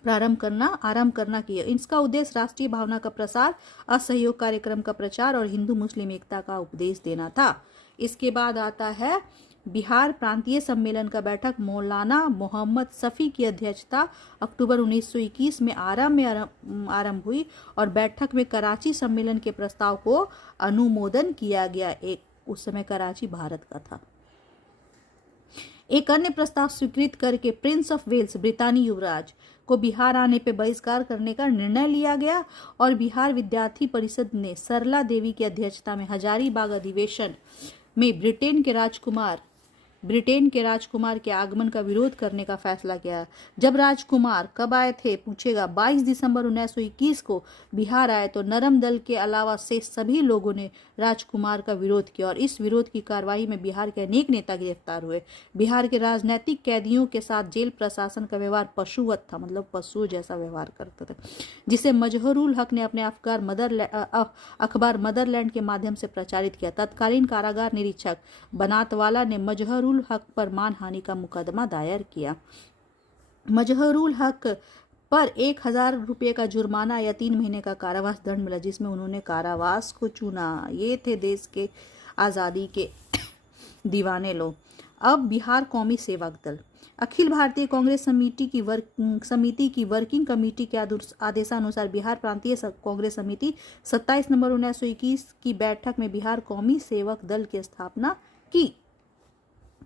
आरंभ करना किया। इसका उद्देश्य राष्ट्रीय भावना का प्रसार, असहयोग कार्यक्रम का प्रचार और हिंदू मुस्लिम एकता का उपदेश देना था। इसके बाद आता है बिहार प्रांतीय सम्मेलन का बैठक मौलाना मोहम्मद शफी की अध्यक्षता अक्टूबर 1921 में आरंभ हुई और बैठक में कराची सम्मेलन के प्रस्ताव को अनुमोदन किया गया। उस समय कराची भारत का था। एक अन्य प्रस्ताव स्वीकृत करके प्रिंस ऑफ वेल्स ब्रितानी युवराज को बिहार आने पर बहिष्कार करने का निर्णय लिया गया और बिहार विद्यार्थी परिषद ने सरला देवी की अध्यक्षता में हजारीबाग अधिवेशन में ब्रिटेन के राजकुमार के आगमन का विरोध करने का फैसला किया। जब राजकुमार कब आए थे पूछेगा, 22 दिसंबर 1921 को बिहार आए तो नरम दल के अलावा से सभी लोगों ने राजकुमार का विरोध किया और इस विरोध की कार्रवाई में बिहार के अनेक नेता गिरफ्तार हुए। बिहार के राजनीतिक कैदियों के साथ जेल प्रशासन का व्यवहार पशुवत था, मतलब पशुओं जैसा व्यवहार करते थे, जिसे मजहरुल हक ने अपने अखबार मदरलैंड के माध्यम से प्रचारित किया। तत्कालीन कारागार निरीक्षक बनातवाला ने मजहरुल हक पर मानहानि का मुकदमा दायर किया। मजहरुल हक पर 1000 रुपये का जुर्माना या 3 महीने का कारावास दंड मिला, जिसमें उन्होंने कारावास को चुना। ये थे देश के आज़ादी के दीवाने लोग। अब बिहार कौमी सेवक दल। अखिल भारतीय कांग्रेस समिति की वर्किंग कमेटी के आदेशानुसार बिहार प्रांतीय कांग्रेस समिति 27 नवंबर 1921 की बैठक में बिहार कौमी सेवक दल की स्थापना की।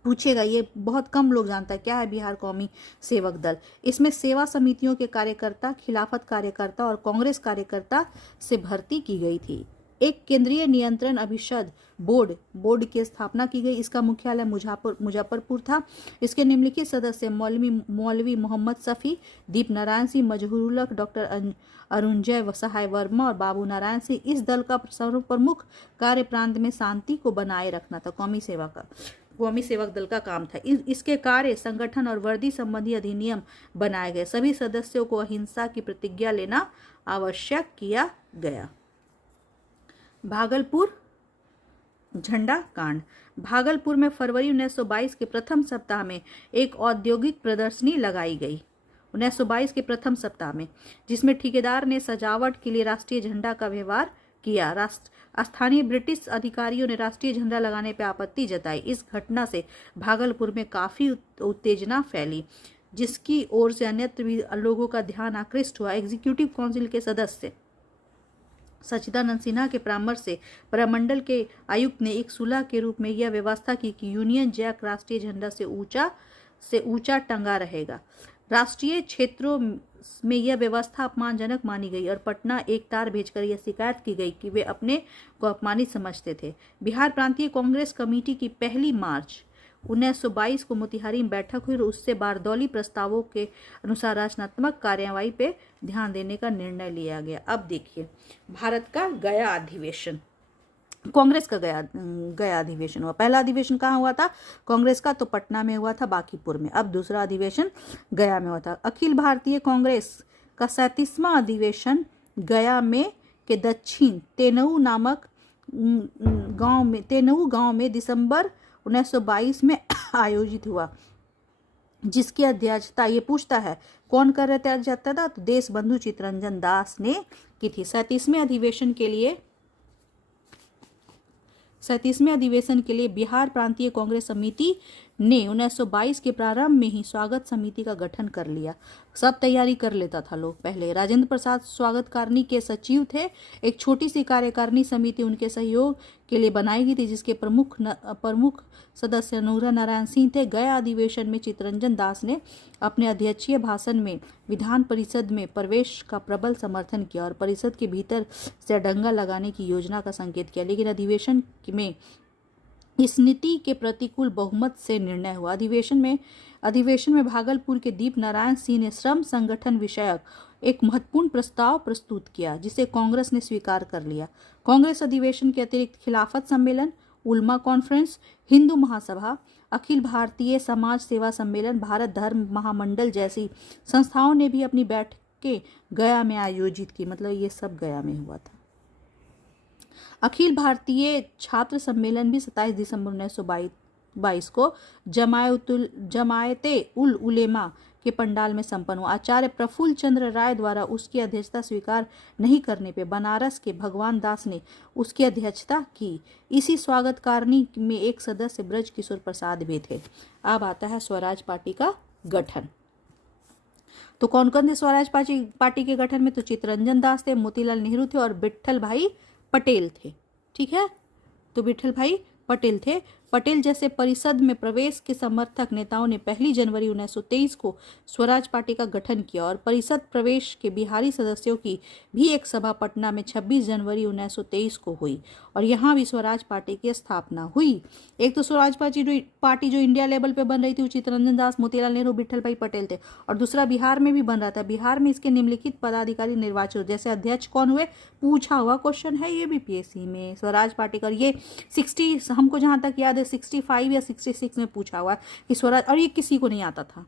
पूछेगा, ये बहुत कम लोग जानता है क्या है बिहार कौमी सेवक दल। इसमें सेवा समितियों के कार्यकर्ता, खिलाफत कार्यकर्ता और कांग्रेस कार्यकर्ता से भर्ती की गई थी। एक केंद्रीय नियंत्रण अभिषद बोर्ड की स्थापना की गई। इसका मुख्यालय मुजफ्फरपुर था। इसके निम्नलिखित सदस्य मौलवी मोहम्मद शफी, दीप नारायण सिंह, मजहरुल हक, डॉक्टर अरुणजय सहाय वर्मा और बाबू नारायण सिंह। इस दल का सर्वप्रमुख कार्य प्रांत में शांति को बनाए रखना था। कौमी सेवक दल का काम था। इसके कार्य, संगठन और वर्दी संबंधी अधिनियम बनाए गए। सभी सदस्यों को अहिंसा की प्रतिज्ञा लेना आवश्यक किया गया। भागलपुर झंडा कांड। भागलपुर में फरवरी 1922 के प्रथम सप्ताह में एक औद्योगिक प्रदर्शनी लगाई गई। 1922 के प्रथम सप्ताह में, जिसमें ठेकेदार ने सजावट के लिए राष्ट्रीय झंडा का व्यवहार किया। स्थानीय ब्रिटिश अधिकारियों ने राष्ट्रीय झंडा लगाने पर आपत्ति जताई। इस घटना से भागलपुर में काफी उत्तेजना फैली, जिसकी ओर से अन्यत्र भी लोगों का ध्यान आकृष्ट हुआ। एग्जीक्यूटिव काउंसिल के सदस्य सच्चिदानंद सिन्हा के परामर्श से प्रमंडल के आयुक्त ने एक सुलह के रूप में यह व्यवस्था की कि यूनियन जैक राष्ट्रीय झंडा से ऊंचा टंगा रहेगा। राष्ट्रीय क्षेत्रों में यह व्यवस्था अपमानजनक मानी गई और पटना एक तार भेजकर यह शिकायत की गई कि वे अपने को अपमानित समझते थे। बिहार प्रांतीय कांग्रेस कमेटी की 1 मार्च 1922 को मोतिहारी में बैठक हुई और उससे बारदौली प्रस्तावों के अनुसार रचनात्मक कार्यवाही पे ध्यान देने का निर्णय लिया गया। अब देखिए भारत का गया अधिवेशन, कांग्रेस का गया अधिवेशन हुआ। पहला अधिवेशन कहाँ हुआ था कांग्रेस का, तो पटना में हुआ था, बांकीपुर में। अब दूसरा अधिवेशन गया में हुआ था। अखिल भारतीय कांग्रेस का 37वां अधिवेशन गया में के दक्षिण तेनऊ नामक गांव में दिसंबर 1922 में आयोजित हुआ, जिसकी अध्यक्षता, ये पूछता है कौन कर रहे थे अध्यक्षता, तो देश बंधु चित्तरंजन दास ने की थी। 37वें अधिवेशन के लिए बिहार प्रांतीय कांग्रेस समिति ने 1922 के प्रारंभ में ही स्वागत समिति का गठन कर लिया। सब तैयारी कर लेता था लोग पहले। राजेंद्र प्रसाद स्वागतकारिणी के सचिव थे। एक छोटी सी कार्यकारिणी समिति उनके सहयोग के लिए बनाई गई थी, जिसके प्रमुख सदस्य अनुग्रह नारायण सिंह थे। गया अधिवेशन में चित्तरंजन दास ने अपने अध्यक्षीय भाषण में विधान परिषद में प्रवेश का प्रबल समर्थन किया और परिषद के भीतर से दंगा लगाने की योजना का संकेत किया, लेकिन अधिवेशन में इस नीति के प्रतिकूल बहुमत से निर्णय हुआ। अधिवेशन में भागलपुर के दीप नारायण सिंह ने श्रम संगठन विषयक एक महत्वपूर्ण प्रस्ताव प्रस्तुत किया, जिसे कांग्रेस ने स्वीकार कर लिया। कांग्रेस अधिवेशन के अतिरिक्त खिलाफत सम्मेलन, उल्मा कॉन्फ्रेंस, हिंदू महासभा, अखिल भारतीय समाज सेवा सम्मेलन, भारत धर्म महामंडल जैसी संस्थाओं ने भी अपनी बैठकें गया में आयोजित की। मतलब ये सब गया में हुआ था। अखिल भारतीय छात्र सम्मेलन भी 27 दिसंबर 1922 को जमायते उल उलेमा के पंडाल में संपन्न हुआ। आचार्य प्रफुल्ल चंद्र राय द्वारा उसकी अध्यक्षता स्वीकार नहीं करने पे बनारस के भगवान दास ने उसकी अध्यक्षता की। इसी स्वागतकारिणी में एक सदस्य ब्रज किशोर प्रसाद भी थे। अब आता है स्वराज पार्टी का गठन। तो कौन कौन थे स्वराज पार्टी के गठन में? तो चित्तरंजन दास थे, मोतीलाल नेहरू थे और विट्ठल भाई पटेल थे। ठीक है, तो विट्ठल भाई पटेल थे। पटेल जैसे परिषद में प्रवेश के समर्थक नेताओं ने 1 जनवरी 1923 को स्वराज पार्टी का गठन किया और परिषद प्रवेश के बिहारी सदस्यों की भी एक सभा पटना में 26 जनवरी 1923 को हुई और यहाँ भी स्वराज पार्टी की स्थापना हुई। एक तो स्वराज पार्टी जो इंडिया लेवल पे बन रही थी वो चित्तरंजन दास, मोतीलाल नेहरू, विट्ठल भाई पटेल थे और दूसरा बिहार में भी बन रहा था। बिहार में इसके निम्नलिखित पदाधिकारी निर्वाचित, जैसे अध्यक्ष कौन हुए, पूछा हुआ क्वेश्चन है ये भी पीएससी में। स्वराज पार्टी का ये 60, हमको जहाँ तक याद है 65 या 66 में पूछा हुआ है कि स्वराज, और ये किसी को नहीं आता था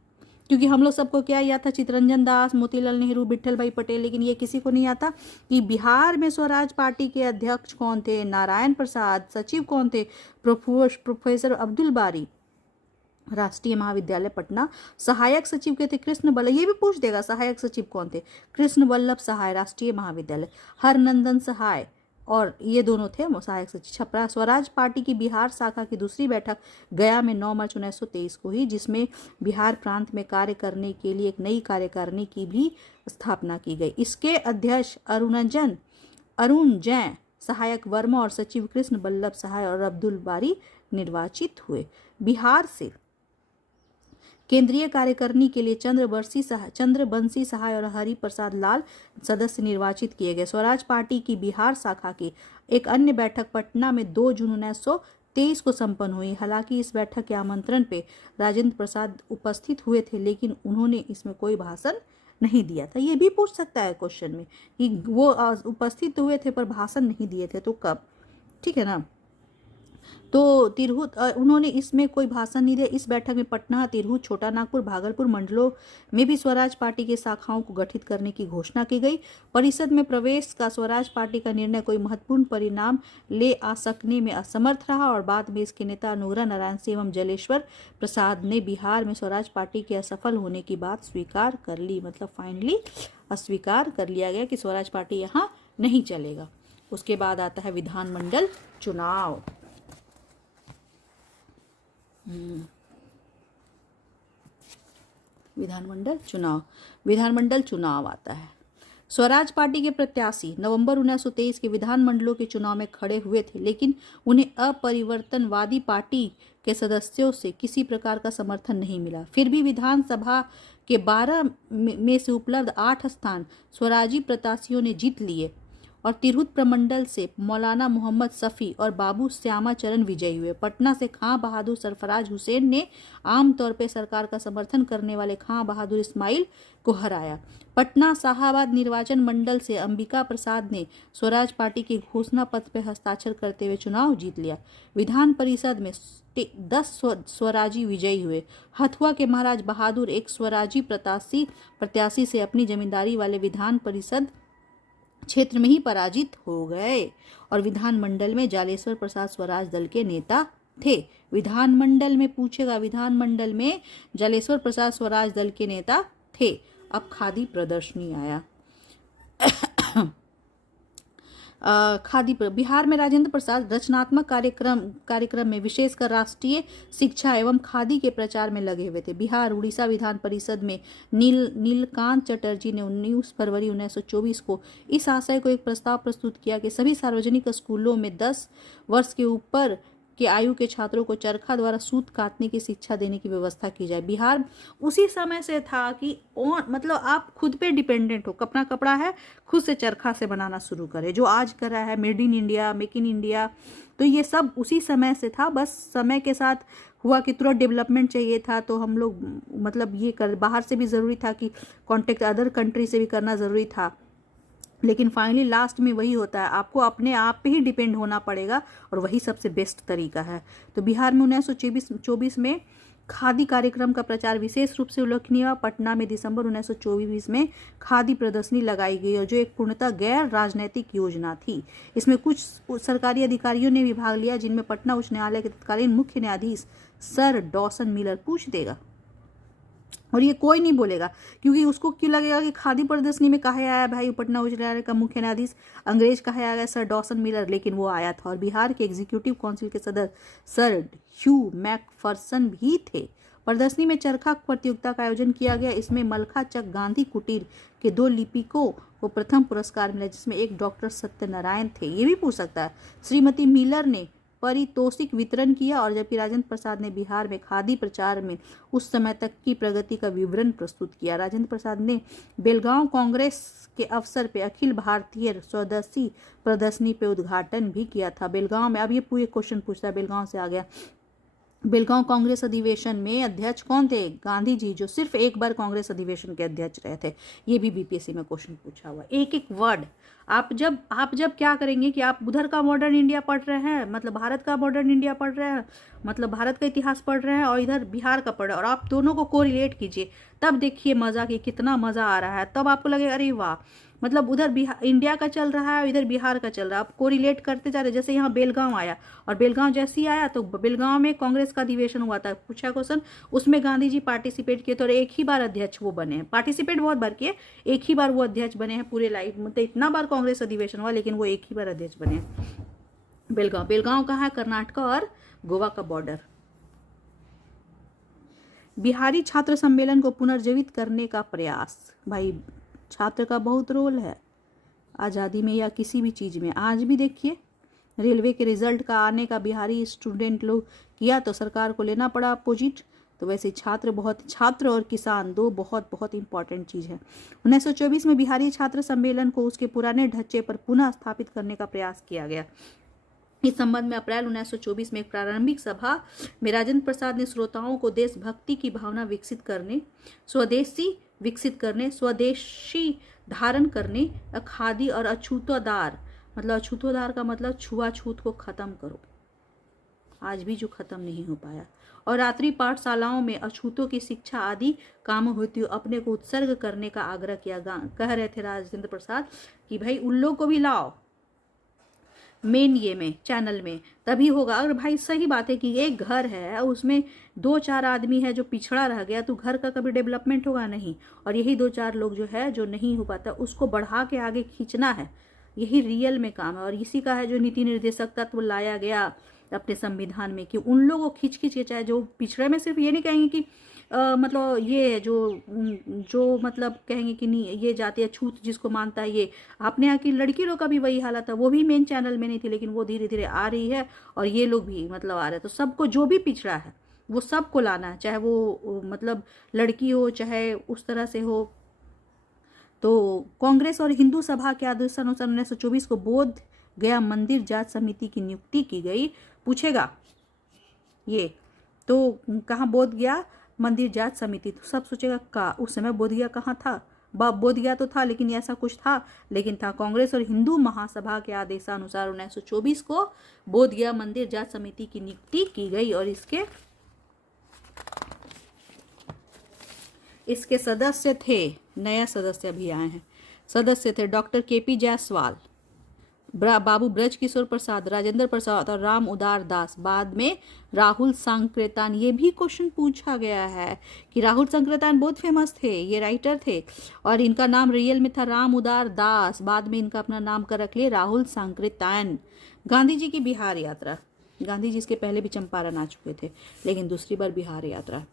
क्योंकि हम लोग सबको क्या याद था, चित्तरंजन दास, मोतीलाल नेहरू, विट्ठल भाई पटेल, लेकिन ये किसी को नहीं आता कि बिहार में स्वराज पार्टी के अध्यक्ष कौन थे, नारायण प्रसाद, सचिव कौन थे, प्रोफेसर अब्दुल बारी, राष्ट्रीय महाविद्यालय पटना, सहायक सचिव के थे कृष्ण बल्लभ, ये भी पूछ देगा सहायक सचिव कौन थे, कृष्ण बल्लभ सहाय, राष्ट्रीय महाविद्यालय, हरनंदन सहाय, और ये दोनों थे सहायक सचिव। छपरा स्वराज पार्टी की बिहार शाखा की दूसरी बैठक गया में 9 मार्च 1923 को हुई, जिसमें बिहार प्रांत में कार्य करने के लिए एक नई कार्यकारिणी की भी स्थापना की गई। इसके अध्यक्ष अरुण जैन, सहायक वर्मा और सचिव कृष्ण बल्लभ सहाय और अब्दुल बारी निर्वाचित हुए। बिहार से केंद्रीय कार्यकारिणी के लिए चंद्रबंशी सहाय और हरि प्रसाद लाल सदस्य निर्वाचित किए गए। स्वराज पार्टी की बिहार शाखा की एक अन्य बैठक पटना में 2 जून 1923 को संपन्न हुई। हालांकि इस बैठक के आमंत्रण पे राजेंद्र प्रसाद उपस्थित हुए थे, लेकिन उन्होंने इसमें कोई भाषण नहीं दिया था। ये भी पूछ सकता है क्वेश्चन में कि वो उपस्थित हुए थे पर भाषण नहीं दिए थे, तो कब? ठीक है ना। तो तिरहुत, उन्होंने इसमें कोई भाषण नहीं दिया। इस बैठक में पटना, तिरहुत, छोटा नागपुर, भागलपुर मंडलों में भी स्वराज पार्टी के शाखाओं को गठित करने की घोषणा की गई। परिषद में प्रवेश का स्वराज पार्टी का निर्णय कोई महत्वपूर्ण परिणाम ले आ सकने में असमर्थ रहा और बाद में इसके नेता अनुग्रह नारायण सिंह एवं जलेश्वर प्रसाद ने बिहार में स्वराज पार्टी के असफल होने की बात स्वीकार कर ली। मतलब फाइनली अस्वीकार कर लिया गया कि स्वराज पार्टी यहाँ नहीं चलेगा। उसके बाद आता है विधानमंडल चुनाव। विधानमंडल चुनाव आता है। स्वराज पार्टी के प्रत्याशी नवंबर 1923 के विधानमंडलों के चुनाव में खड़े हुए थे, लेकिन उन्हें अपरिवर्तनवादी पार्टी के सदस्यों से किसी प्रकार का समर्थन नहीं मिला। फिर भी विधानसभा के 12 में से उपलब्ध 8 स्थान स्वराजी प्रत्याशियों ने जीत लिए और तिरहुत प्रमंडल से मौलाना मोहम्मद सफ़ी और बाबू श्यामाचरण विजयी हुए। पटना से खां बहादुर सरफराज हुसैन ने आमतौर पर सरकार का समर्थन करने वाले खां बहादुर इस्माइल को हराया। पटना साहाबाद निर्वाचन मंडल से अंबिका प्रसाद ने स्वराज पार्टी के घोषणा पत्र पर हस्ताक्षर करते हुए चुनाव जीत लिया। विधान परिषद में 10 स्वराजी विजयी हुए। हथुआ के महाराज बहादुर एक स्वराजी प्रत्याशी से अपनी जमींदारी वाले विधान परिषद क्षेत्र में ही पराजित हो गए और विधानमंडल में जालेश्वर प्रसाद स्वराज दल के नेता थे। विधानमंडल में पूछेगा, विधानमंडल में जालेश्वर प्रसाद स्वराज दल के नेता थे। अब खादी प्रदर्शनी आया। बिहार में राजेंद्र प्रसाद रचनात्मक कार्यक्रम में विशेषकर राष्ट्रीय शिक्षा एवं खादी के प्रचार में लगे हुए थे। बिहार उड़ीसा विधान परिषद में नीलकांत चटर्जी ने 19 फरवरी 1924 को इस आशय को एक प्रस्ताव प्रस्तुत किया कि सभी सार्वजनिक स्कूलों में 10 वर्ष के ऊपर के आयु के छात्रों को चरखा द्वारा सूत काटने की शिक्षा देने की व्यवस्था की जाए। बिहार उसी समय से था कि मतलब आप खुद पे डिपेंडेंट हो, अपना कपड़ा है खुद से चरखा से बनाना शुरू करें, जो आज कर रहा है made in India, make in India. तो ये सब उसी समय से था, बस समय के साथ हुआ कि तुरंत डेवलपमेंट चाहिए था तो हम लोग मतलब ये बाहर से भी ज़रूरी था कि कॉन्टेक्ट अदर कंट्री से भी करना ज़रूरी था, लेकिन फाइनली लास्ट में वही होता है, आपको अपने आप पे ही डिपेंड होना पड़ेगा और वही सबसे बेस्ट तरीका है। तो बिहार में 1924 में खादी कार्यक्रम का प्रचार विशेष रूप से उल्लेखनीय हुआ। पटना में दिसंबर 1924 में खादी प्रदर्शनी लगाई गई और जो एक पूर्णतः गैर राजनैतिक योजना थी। इसमें कुछ सरकारी अधिकारियों ने भी भाग लिया, जिनमें पटना उच्च न्यायालय के तत्कालीन मुख्य न्यायाधीश सर डॉसन मिलर। पूछ देगा और ये कोई नहीं बोलेगा, क्योंकि उसको क्यों लगेगा कि खादी प्रदर्शनी में कहा आया भाई पटना उच्च न्यायालय का मुख्य न्यायाधीश अंग्रेज कहा आया सर डॉसन मिलर, लेकिन वो आया था। और बिहार के एग्जीक्यूटिव काउंसिल के सदस्य सर ह्यू मैकफरसन भी थे। प्रदर्शनी में चरखा प्रतियोगिता का आयोजन किया गया। इसमें मलखा चक गांधी कुटीर के 2 लिपिकों को प्रथम पुरस्कार मिला, जिसमें एक डॉक्टर सत्यनारायण थे। ये भी पूछ सकता है। श्रीमती मिलर ने पारितोषिक वितरण किया, और जबकि राजेंद्र प्रसाद ने बिहार में खादी प्रचार में उस समय तक की प्रगति का विवरण प्रस्तुत किया। राजेंद्र प्रसाद ने बेलगांव कांग्रेस के अवसर पे अखिल भारतीय स्वदेशी प्रदर्शनी पे उद्घाटन भी किया था। बेलगांव में, अब ये पूरे क्वेश्चन पूछता है, बेलगांव से आ गया। बेलगांव कांग्रेस अधिवेशन में अध्यक्ष कौन थे? गांधी जी, जो सिर्फ एक बार कांग्रेस अधिवेशन के अध्यक्ष रहे थे। ये भी बीपीएससी में क्वेश्चन पूछा हुआ। एक एक वर्ड आप जब क्या करेंगे कि आप उधर का मॉडर्न इंडिया पढ़ रहे हैं, मतलब भारत का मॉडर्न इंडिया पढ़ रहे हैं, मतलब भारत का इतिहास पढ़ रहे हैं, और इधर बिहार का पढ़ रहे हैं, और आप दोनों को कोरिलेट कीजिए, तब देखिए मजा कि कितना मजा आ रहा है। तब आपको लगेगा अरे वाह, मतलब उधर बिहार इंडिया का चल रहा है, इधर बिहार का चल रहा है, आप कोरिलेट करते जा रहे। जैसे यहाँ बेलगांव आया, और बेलगांव जैसे ही आया तो बेलगांव में कांग्रेस का अधिवेशन हुआ था, पूछा क्वेश्चन, उसमें गांधी जी पार्टिसिपेट किए थे और एक ही बार अध्यक्ष वो बने हैं। पार्टिसिपेट बहुत बार किए, एक ही बार वो अध्यक्ष बने हैं पूरे लाइफ, मतलब इतना बार कांग्रेस अधिवेशन हुआ लेकिन वो एक ही बार अध्यक्ष बने हैं। बेलगांव कहाँ है? कर्नाटक और गोवा का बॉर्डर। बिहारी छात्र सम्मेलन को पुनर्जीवित करने का प्रयास। भाई छात्र का बहुत रोल है आज़ादी में या किसी भी चीज़ में। आज भी देखिए रेलवे के रिजल्ट का आने का बिहारी स्टूडेंट लोग किया तो सरकार को लेना पड़ा अपोजिट। तो वैसे छात्र और किसान दो बहुत इंपॉर्टेंट चीज़ है। 1924 में बिहारी छात्र सम्मेलन को उसके पुराने ढांचे पर पुनः स्थापित करने का प्रयास किया गया। इस संबंध में अप्रैल 1924 में एक प्रारंभिक सभा में राजेंद्र प्रसाद ने श्रोताओं को देशभक्ति की भावना विकसित करने, स्वदेशी धारण करने, खादी और अछूतोदार, मतलब अछूतोदार का मतलब छुआछूत को खत्म करो, आज भी जो खत्म नहीं हो पाया, और रात्रि पाठशालाओं में अछूतों की शिक्षा आदि काम होती हो अपने को उत्सर्ग करने का आग्रह किया। कह रहे थे राजेंद्र प्रसाद कि भाई उन लोग को भी लाओ मेन ये में चैनल में, तभी होगा। अगर भाई सही बात है कि एक घर है उसमें 2-4 आदमी है जो पिछड़ा रह गया, तो घर का कभी डेवलपमेंट होगा नहीं। और यही 2-4 लोग जो है जो नहीं हो पाता उसको बढ़ा के आगे खींचना है, यही रियल में काम है। और इसी का है जो नीति निर्देशक तत्व लाया गया अपने संविधान में, कि उन लोगों को खींच के, चाहे जो पिछड़े में, सिर्फ ये नहीं कहेंगे कि मतलब ये जो मतलब कहेंगे कि नहीं ये जातीय छूत जिसको मानता है ये। आपने यहाँ की लड़की लोग का भी वही हालत है, वो भी मेन चैनल में नहीं थी लेकिन वो धीरे धीरे आ रही है, और ये लोग भी मतलब आ रहे हैं। तो सबको जो भी पिछड़ा है वो सबको लाना है, चाहे वो मतलब लड़की हो चाहे उस तरह से हो। तो कांग्रेस और हिंदू सभा के आदेशानुसार 1924 को बोध गया मंदिर जांच समिति की नियुक्ति की गई। पूछेगा ये तो कहाँ बोध गया मंदिर जांच समिति, तो सब सोचेगा का उस समय बोध गया कहाँ था? बोध गया तो था लेकिन ऐसा कुछ था, लेकिन था कांग्रेस और हिंदू महासभा के आदेशानुसार 1924 को बोध गया मंदिर जांच समिति की नियुक्ति की गई। और इसके सदस्य थे, नया सदस्य भी आए हैं, सदस्य थे डॉक्टर केपी जायसवाल, बाबू ब्रज किशोर प्रसाद, राजेंद्र प्रसाद और राम उदार दास। बाद में राहुल सांकृतान। ये भी क्वेश्चन पूछा गया है कि राहुल सांकृतान बहुत फेमस थे, ये राइटर थे, और इनका नाम रियल में था राम उदार दास, बाद में इनका अपना नाम कर रख लिए राहुल सांकृतान। गांधी जी की बिहार यात्रा। गांधी जी इसके पहले भी चंपारण आ चुके थे लेकिन दूसरी बार बिहार यात्रा।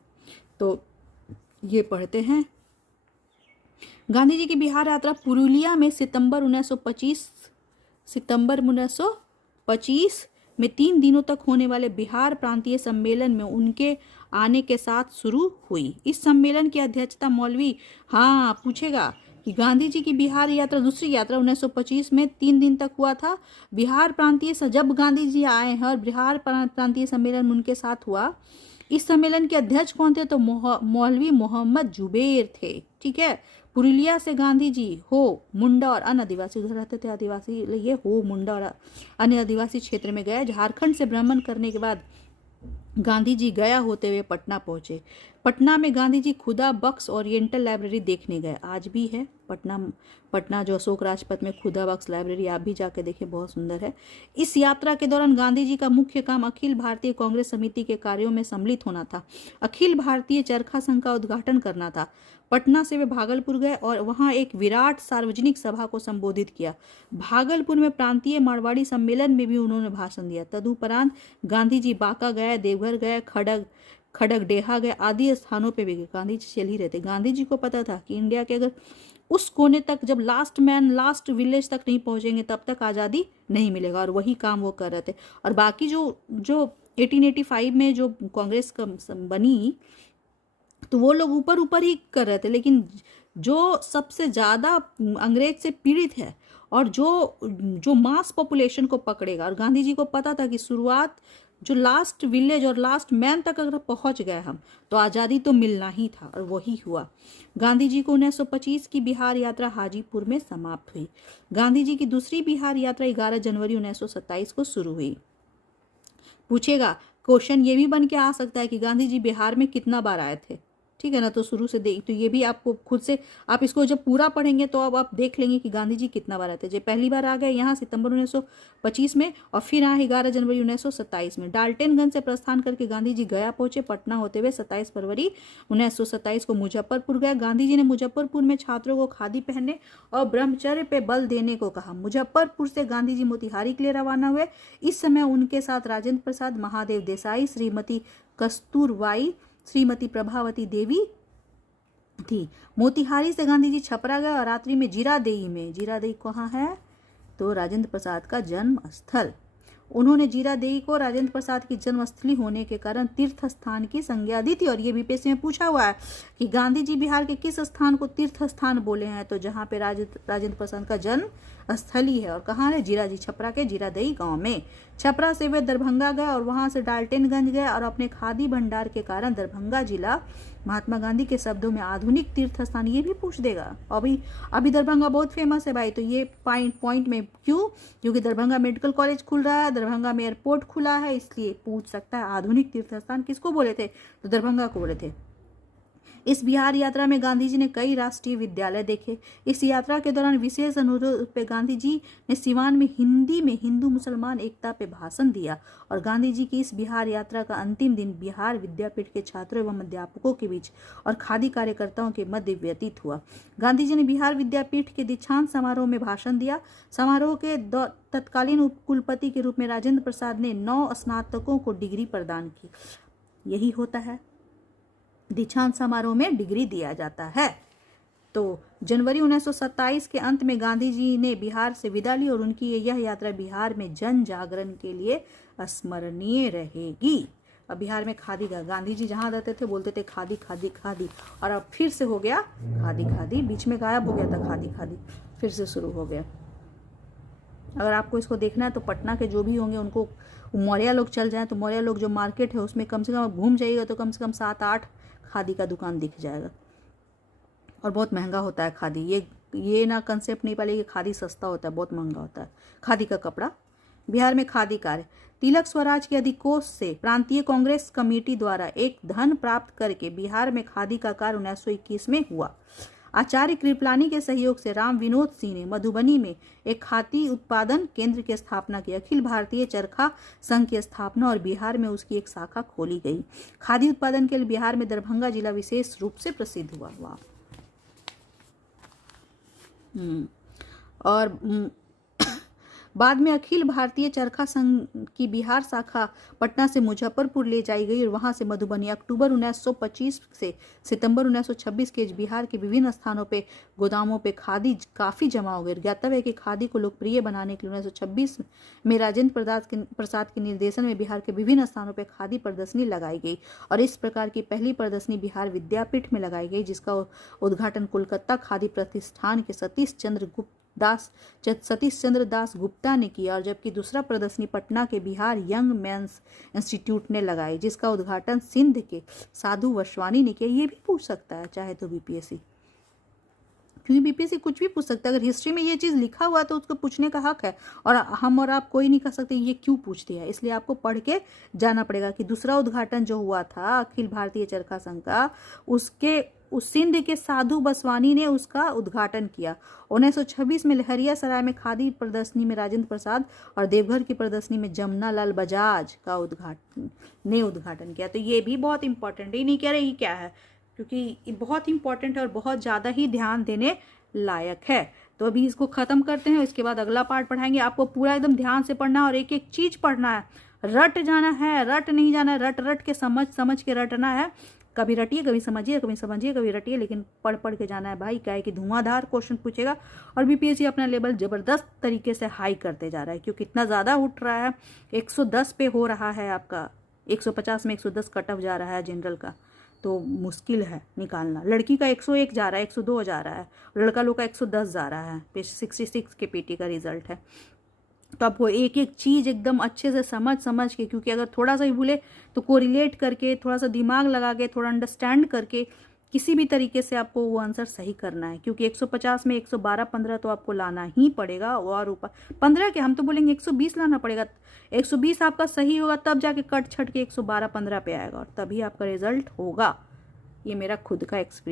तो ये पढ़ते हैं, गांधी जी की बिहार यात्रा पुरुलिया में सितंबर 1925 में 3 दिनों तक होने वाले बिहार प्रांतीय सम्मेलन में उनके आने के साथ शुरू हुई। इस सम्मेलन की अध्यक्षता मौलवी, हाँ पूछेगा कि गांधी जी की बिहार यात्रा, दूसरी यात्रा 1925 में 3 दिन तक हुआ था। बिहार प्रांतीय, जब गांधी जी आए हैं और बिहार प्रांतीय सम्मेलन उनके साथ हुआ। इस सम्मेलन के अध्यक्ष कौन थे? तो मौलवी मोहम्मद जुबेर थे। ठीक है, पुरुलिया से गांधी जी हो मुंडा और अन्य आदिवासी, उधर रहते थे आदिवासी, ये हो मुंडा और अन्य आदिवासी क्षेत्र में गए। झारखंड से भ्रमण करने के बाद गांधी जी गया होते हुए पटना पहुंचे। पटना में गांधी जी खुदा बख्श ओरिएंटल लाइब्रेरी देखने गए। आज भी है पटना, पटना जो अशोक राजपथ में खुदा बख्श लाइब्रेरी, आप भी जाके देखिए, बहुत सुंदर है। इस यात्रा के दौरान गांधी जी का मुख्य काम अखिल भारतीय कांग्रेस समिति के कार्यों में सम्मिलित होना था। अखिल भारतीय चरखा संघ का उद्घाटन करना था। पटना से वे भागलपुर गए और वहां एक विराट सार्वजनिक सभा को संबोधित किया। भागलपुर में प्रांतीय मारवाड़ी सम्मेलन में भी उन्होंने भाषण दिया। तदुपरांत गांधी जी बांका गए, देवघर गए, खड़गडेहा गए, आदि स्थानों पे भी गए। गांधी जी चल ही रहते। गांधी जी को पता था कि इंडिया के अगर उस कोने तक, जब लास्ट मैन लास्ट विलेज तक नहीं पहुंचेंगे तब तक आज़ादी नहीं मिलेगा, और वही काम वो कर रहे थे। और बाकी जो जो 1885 में जो कांग्रेस बनी, तो वो लोग ऊपर ऊपर ही कर रहे थे, लेकिन जो सबसे ज़्यादा अंग्रेज से पीड़ित है और जो जो मास पॉपुलेशन को पकड़ेगा, और गांधी जी को पता था कि शुरुआत जो लास्ट विलेज और लास्ट मैन तक अगर पहुंच गए हम, तो आज़ादी तो मिलना ही था, और वही हुआ। गांधी जी को 1925 की बिहार यात्रा हाजीपुर में समाप्त हुई। गांधी जी की दूसरी बिहार यात्रा 11 जनवरी 1927 को शुरू हुई। पूछेगा क्वेश्चन, ये भी बन के आ सकता है कि गांधी जी बिहार में कितना बार आए थे, ठीक है ना। तो शुरू से देख, तो ये भी आपको खुद से, आप इसको जब पूरा पढ़ेंगे तो अब आप देख लेंगे कि गांधी जी कितना बार आए थे। जब पहली बार आ गए यहाँ सितंबर 1925 में, और फिर आए 11 जनवरी 1927 में। डाल्टनगंज से प्रस्थान करके गांधी जी गया पहुंचे। पटना होते हुए 27 फरवरी 1927 को मुजफ्फरपुर गए। गांधी जी ने मुजफ्फरपुर में छात्रों को खादी पहनने और ब्रह्मचर्य पे बल देने को कहा। मुजफ्फरपुर से गांधी जी मोतिहारी के लिए रवाना हुए। इस समय उनके साथ राजेंद्र प्रसाद, महादेव देसाई, श्रीमती कस्तूरबाई, श्रीमती प्रभावती देवी थी। मोतिहारी से गांधी जी छपरा गए और रात्रि में जीरादेई में, जीरादेई कहाँ है, तो राजेंद्र प्रसाद का जन्म स्थल। उन्होंने जीरादेई को राजेंद्र प्रसाद की जन्मस्थली होने के कारण तीर्थ स्थान की संज्ञा दी थी। और ये बीपीएससी में पूछा हुआ है कि गांधी जी बिहार के किस स्थान को तीर्थ स्थान बोले हैं, तो जहाँ पे राजेंद्र प्रसाद का जन्म स्थली है, और कहाँ है, जीरा जी, छपरा के जीरादेई गांव में। छपरा से वे दरभंगा गए और वहां से डाल्टनगंज गए, और अपने खादी भंडार के कारण दरभंगा जिला महात्मा गांधी के शब्दों में आधुनिक तीर्थ स्थान, ये भी पूछ देगा। अभी दरभंगा बहुत फेमस है भाई, तो ये पॉइंट में क्यों, क्योंकि दरभंगा मेडिकल कॉलेज खुल रहा है, दरभंगा में एयरपोर्ट खुला है, इसलिए पूछ सकता है आधुनिक तीर्थ स्थान किसको बोले थे, तो दरभंगा को बोले थे। इस बिहार यात्रा में गांधी जी ने कई राष्ट्रीय विद्यालय देखे। इस यात्रा के दौरान विशेष अनुरोध पे गांधी जी ने सिवान में हिंदी में हिंदू मुसलमान एकता पे भाषण दिया। और गांधी जी की इस बिहार यात्रा का अंतिम दिन बिहार विद्यापीठ के छात्रों एवं अध्यापकों के बीच और खादी कार्यकर्ताओं के मध्य व्यतीत हुआ। गांधी जी ने बिहार विद्यापीठ के दीक्षांत समारोह में भाषण दिया। समारोह के तत्कालीन उप कुलपति के रूप में राजेंद्र प्रसाद ने 9 स्नातकों को डिग्री प्रदान की। यही होता है, दीक्षांत समारोह में डिग्री दिया जाता है। तो जनवरी 1927 के अंत में गांधी जी ने बिहार से विदा ली, और उनकी यह यात्रा बिहार में जन जागरण के लिए स्मरणीय रहेगी। अब बिहार में खादी का, गांधी जी जहाँ रहते थे बोलते थे खादी खादी खादी, और अब फिर से हो गया खादी खादी, बीच में गायब हो गया था खादी खादी, फिर से शुरू हो गया। अगर आपको इसको देखना है तो पटना के जो भी होंगे उनको, मौर्य लोग चल जाएं तो मौर्य लोग जो मार्केट है उसमें कम से कम घूम जाइएगा तो कम से कम 7-8 खादी का दुकान दिख जाएगा, और बहुत महंगा होता है खादी। ये ना कंसेप्ट नहीं पाले कि खादी सस्ता होता है, बहुत महंगा होता है खादी का कपड़ा। बिहार में खादी कार्य, तिलक स्वराज के अधिकोष से प्रांतीय कांग्रेस कमेटी द्वारा एक धन प्राप्त करके बिहार में खादी का कार्य 1921 में हुआ। आचार्य कृपलानी के सहयोग से राम विनोद सिंह ने मधुबनी में एक खादी उत्पादन केंद्र की स्थापना की। अखिल भारतीय चरखा संघ की स्थापना और बिहार में उसकी एक शाखा खोली गई। खादी उत्पादन के लिए बिहार में दरभंगा जिला विशेष रूप से प्रसिद्ध हुआ। और बाद में अखिल भारतीय चरखा संघ की बिहार शाखा पटना से मुजफ्फरपुर ले जाई गई और वहां से मधुबनी। अक्टूबर 1925 से सितंबर 1926 के बिहार के विभिन्न स्थानों पे गोदामों पे खादी काफ़ी जमा हो गई। ज्ञातव्य है कि खादी को लोकप्रिय बनाने के लिए 1926 में राजेंद्र प्रसाद के निर्देशन में बिहार के विभिन्न स्थानों पर खादी प्रदर्शनी लगाई गई, और इस प्रकार की पहली प्रदर्शनी बिहार विद्यापीठ में लगाई गई, जिसका उद्घाटन कोलकाता खादी प्रतिष्ठान के सतीश चंद्र दास गुप्ता ने किया, और जबकि दूसरा प्रदर्शनी पटना के बिहार यंग मेंस इंस्टीट्यूट ने लगाई, जिसका उद्घाटन सिंध के साधु वशवानी ने किया। ये भी पूछ सकता है चाहे तो बीपीएससी। क्योंकि बीपीएससी कुछ भी पूछ सकता है। अगर हिस्ट्री में ये चीज़ लिखा हुआ तो उसको पूछने का हक है, और हम और आप कोई नहीं कह सकते ये क्यों पूछ दिया। इसलिए आपको पढ़ के जाना पड़ेगा कि दूसरा उद्घाटन जो हुआ था अखिल भारतीय चरखा संघ का, उसके उस सिंध के साधु बसवानी ने उसका उद्घाटन किया। 1926 में लहरिया सराय में खादी प्रदर्शनी में राजेंद्र प्रसाद और देवघर की प्रदर्शनी में जमुना लाल बजाज का उद्घाटन किया। तो ये भी बहुत इंपॉर्टेंट है, ये नहीं कह रहे ये क्या है, क्योंकि ये बहुत इंपॉर्टेंट है और बहुत ज़्यादा ही ध्यान देने लायक है। तो अभी इसको ख़त्म करते हैं, इसके बाद अगला पार्ट पढ़ाएंगे। आपको पूरा एकदम ध्यान से पढ़ना है और एक एक चीज़ पढ़ना है, रट जाना है, रट नहीं जाना है, रट के समझ के रटना है। कभी रटिए, कभी समझिए, कभी रटिए, लेकिन पढ़ के जाना है भाई। क्या है कि धुआंधार क्वेश्चन पूछेगा, और बीपीएससी अपना लेवल ज़बरदस्त तरीके से हाई करते जा रहा है, क्योंकि इतना ज़्यादा उठ रहा है। 110 पे हो रहा है आपका, 150 में 110 कट ऑफ जा रहा है जनरल का, तो मुश्किल है निकालना। लड़की का 101 जा रहा है, 102 जा रहा है, लड़का लोग का 110 जा रहा है। 66 के पीटी का रिजल्ट है। तो आपको एक एक चीज़ एकदम अच्छे से समझ के, क्योंकि अगर थोड़ा सा भी भूले तो कोरिलेट करके, थोड़ा सा दिमाग लगा के, थोड़ा अंडरस्टैंड करके किसी भी तरीके से आपको वो आंसर सही करना है। क्योंकि 150 में 112 15 तो आपको लाना ही पड़ेगा, और ऊपर 15 के हम तो बोलेंगे 120 लाना पड़ेगा। 120 आपका सही होगा तब जाके कट छट के 112 15 पे आएगा, और तभी आपका रिजल्ट होगा। ये मेरा खुद का एक्सपीरियंस।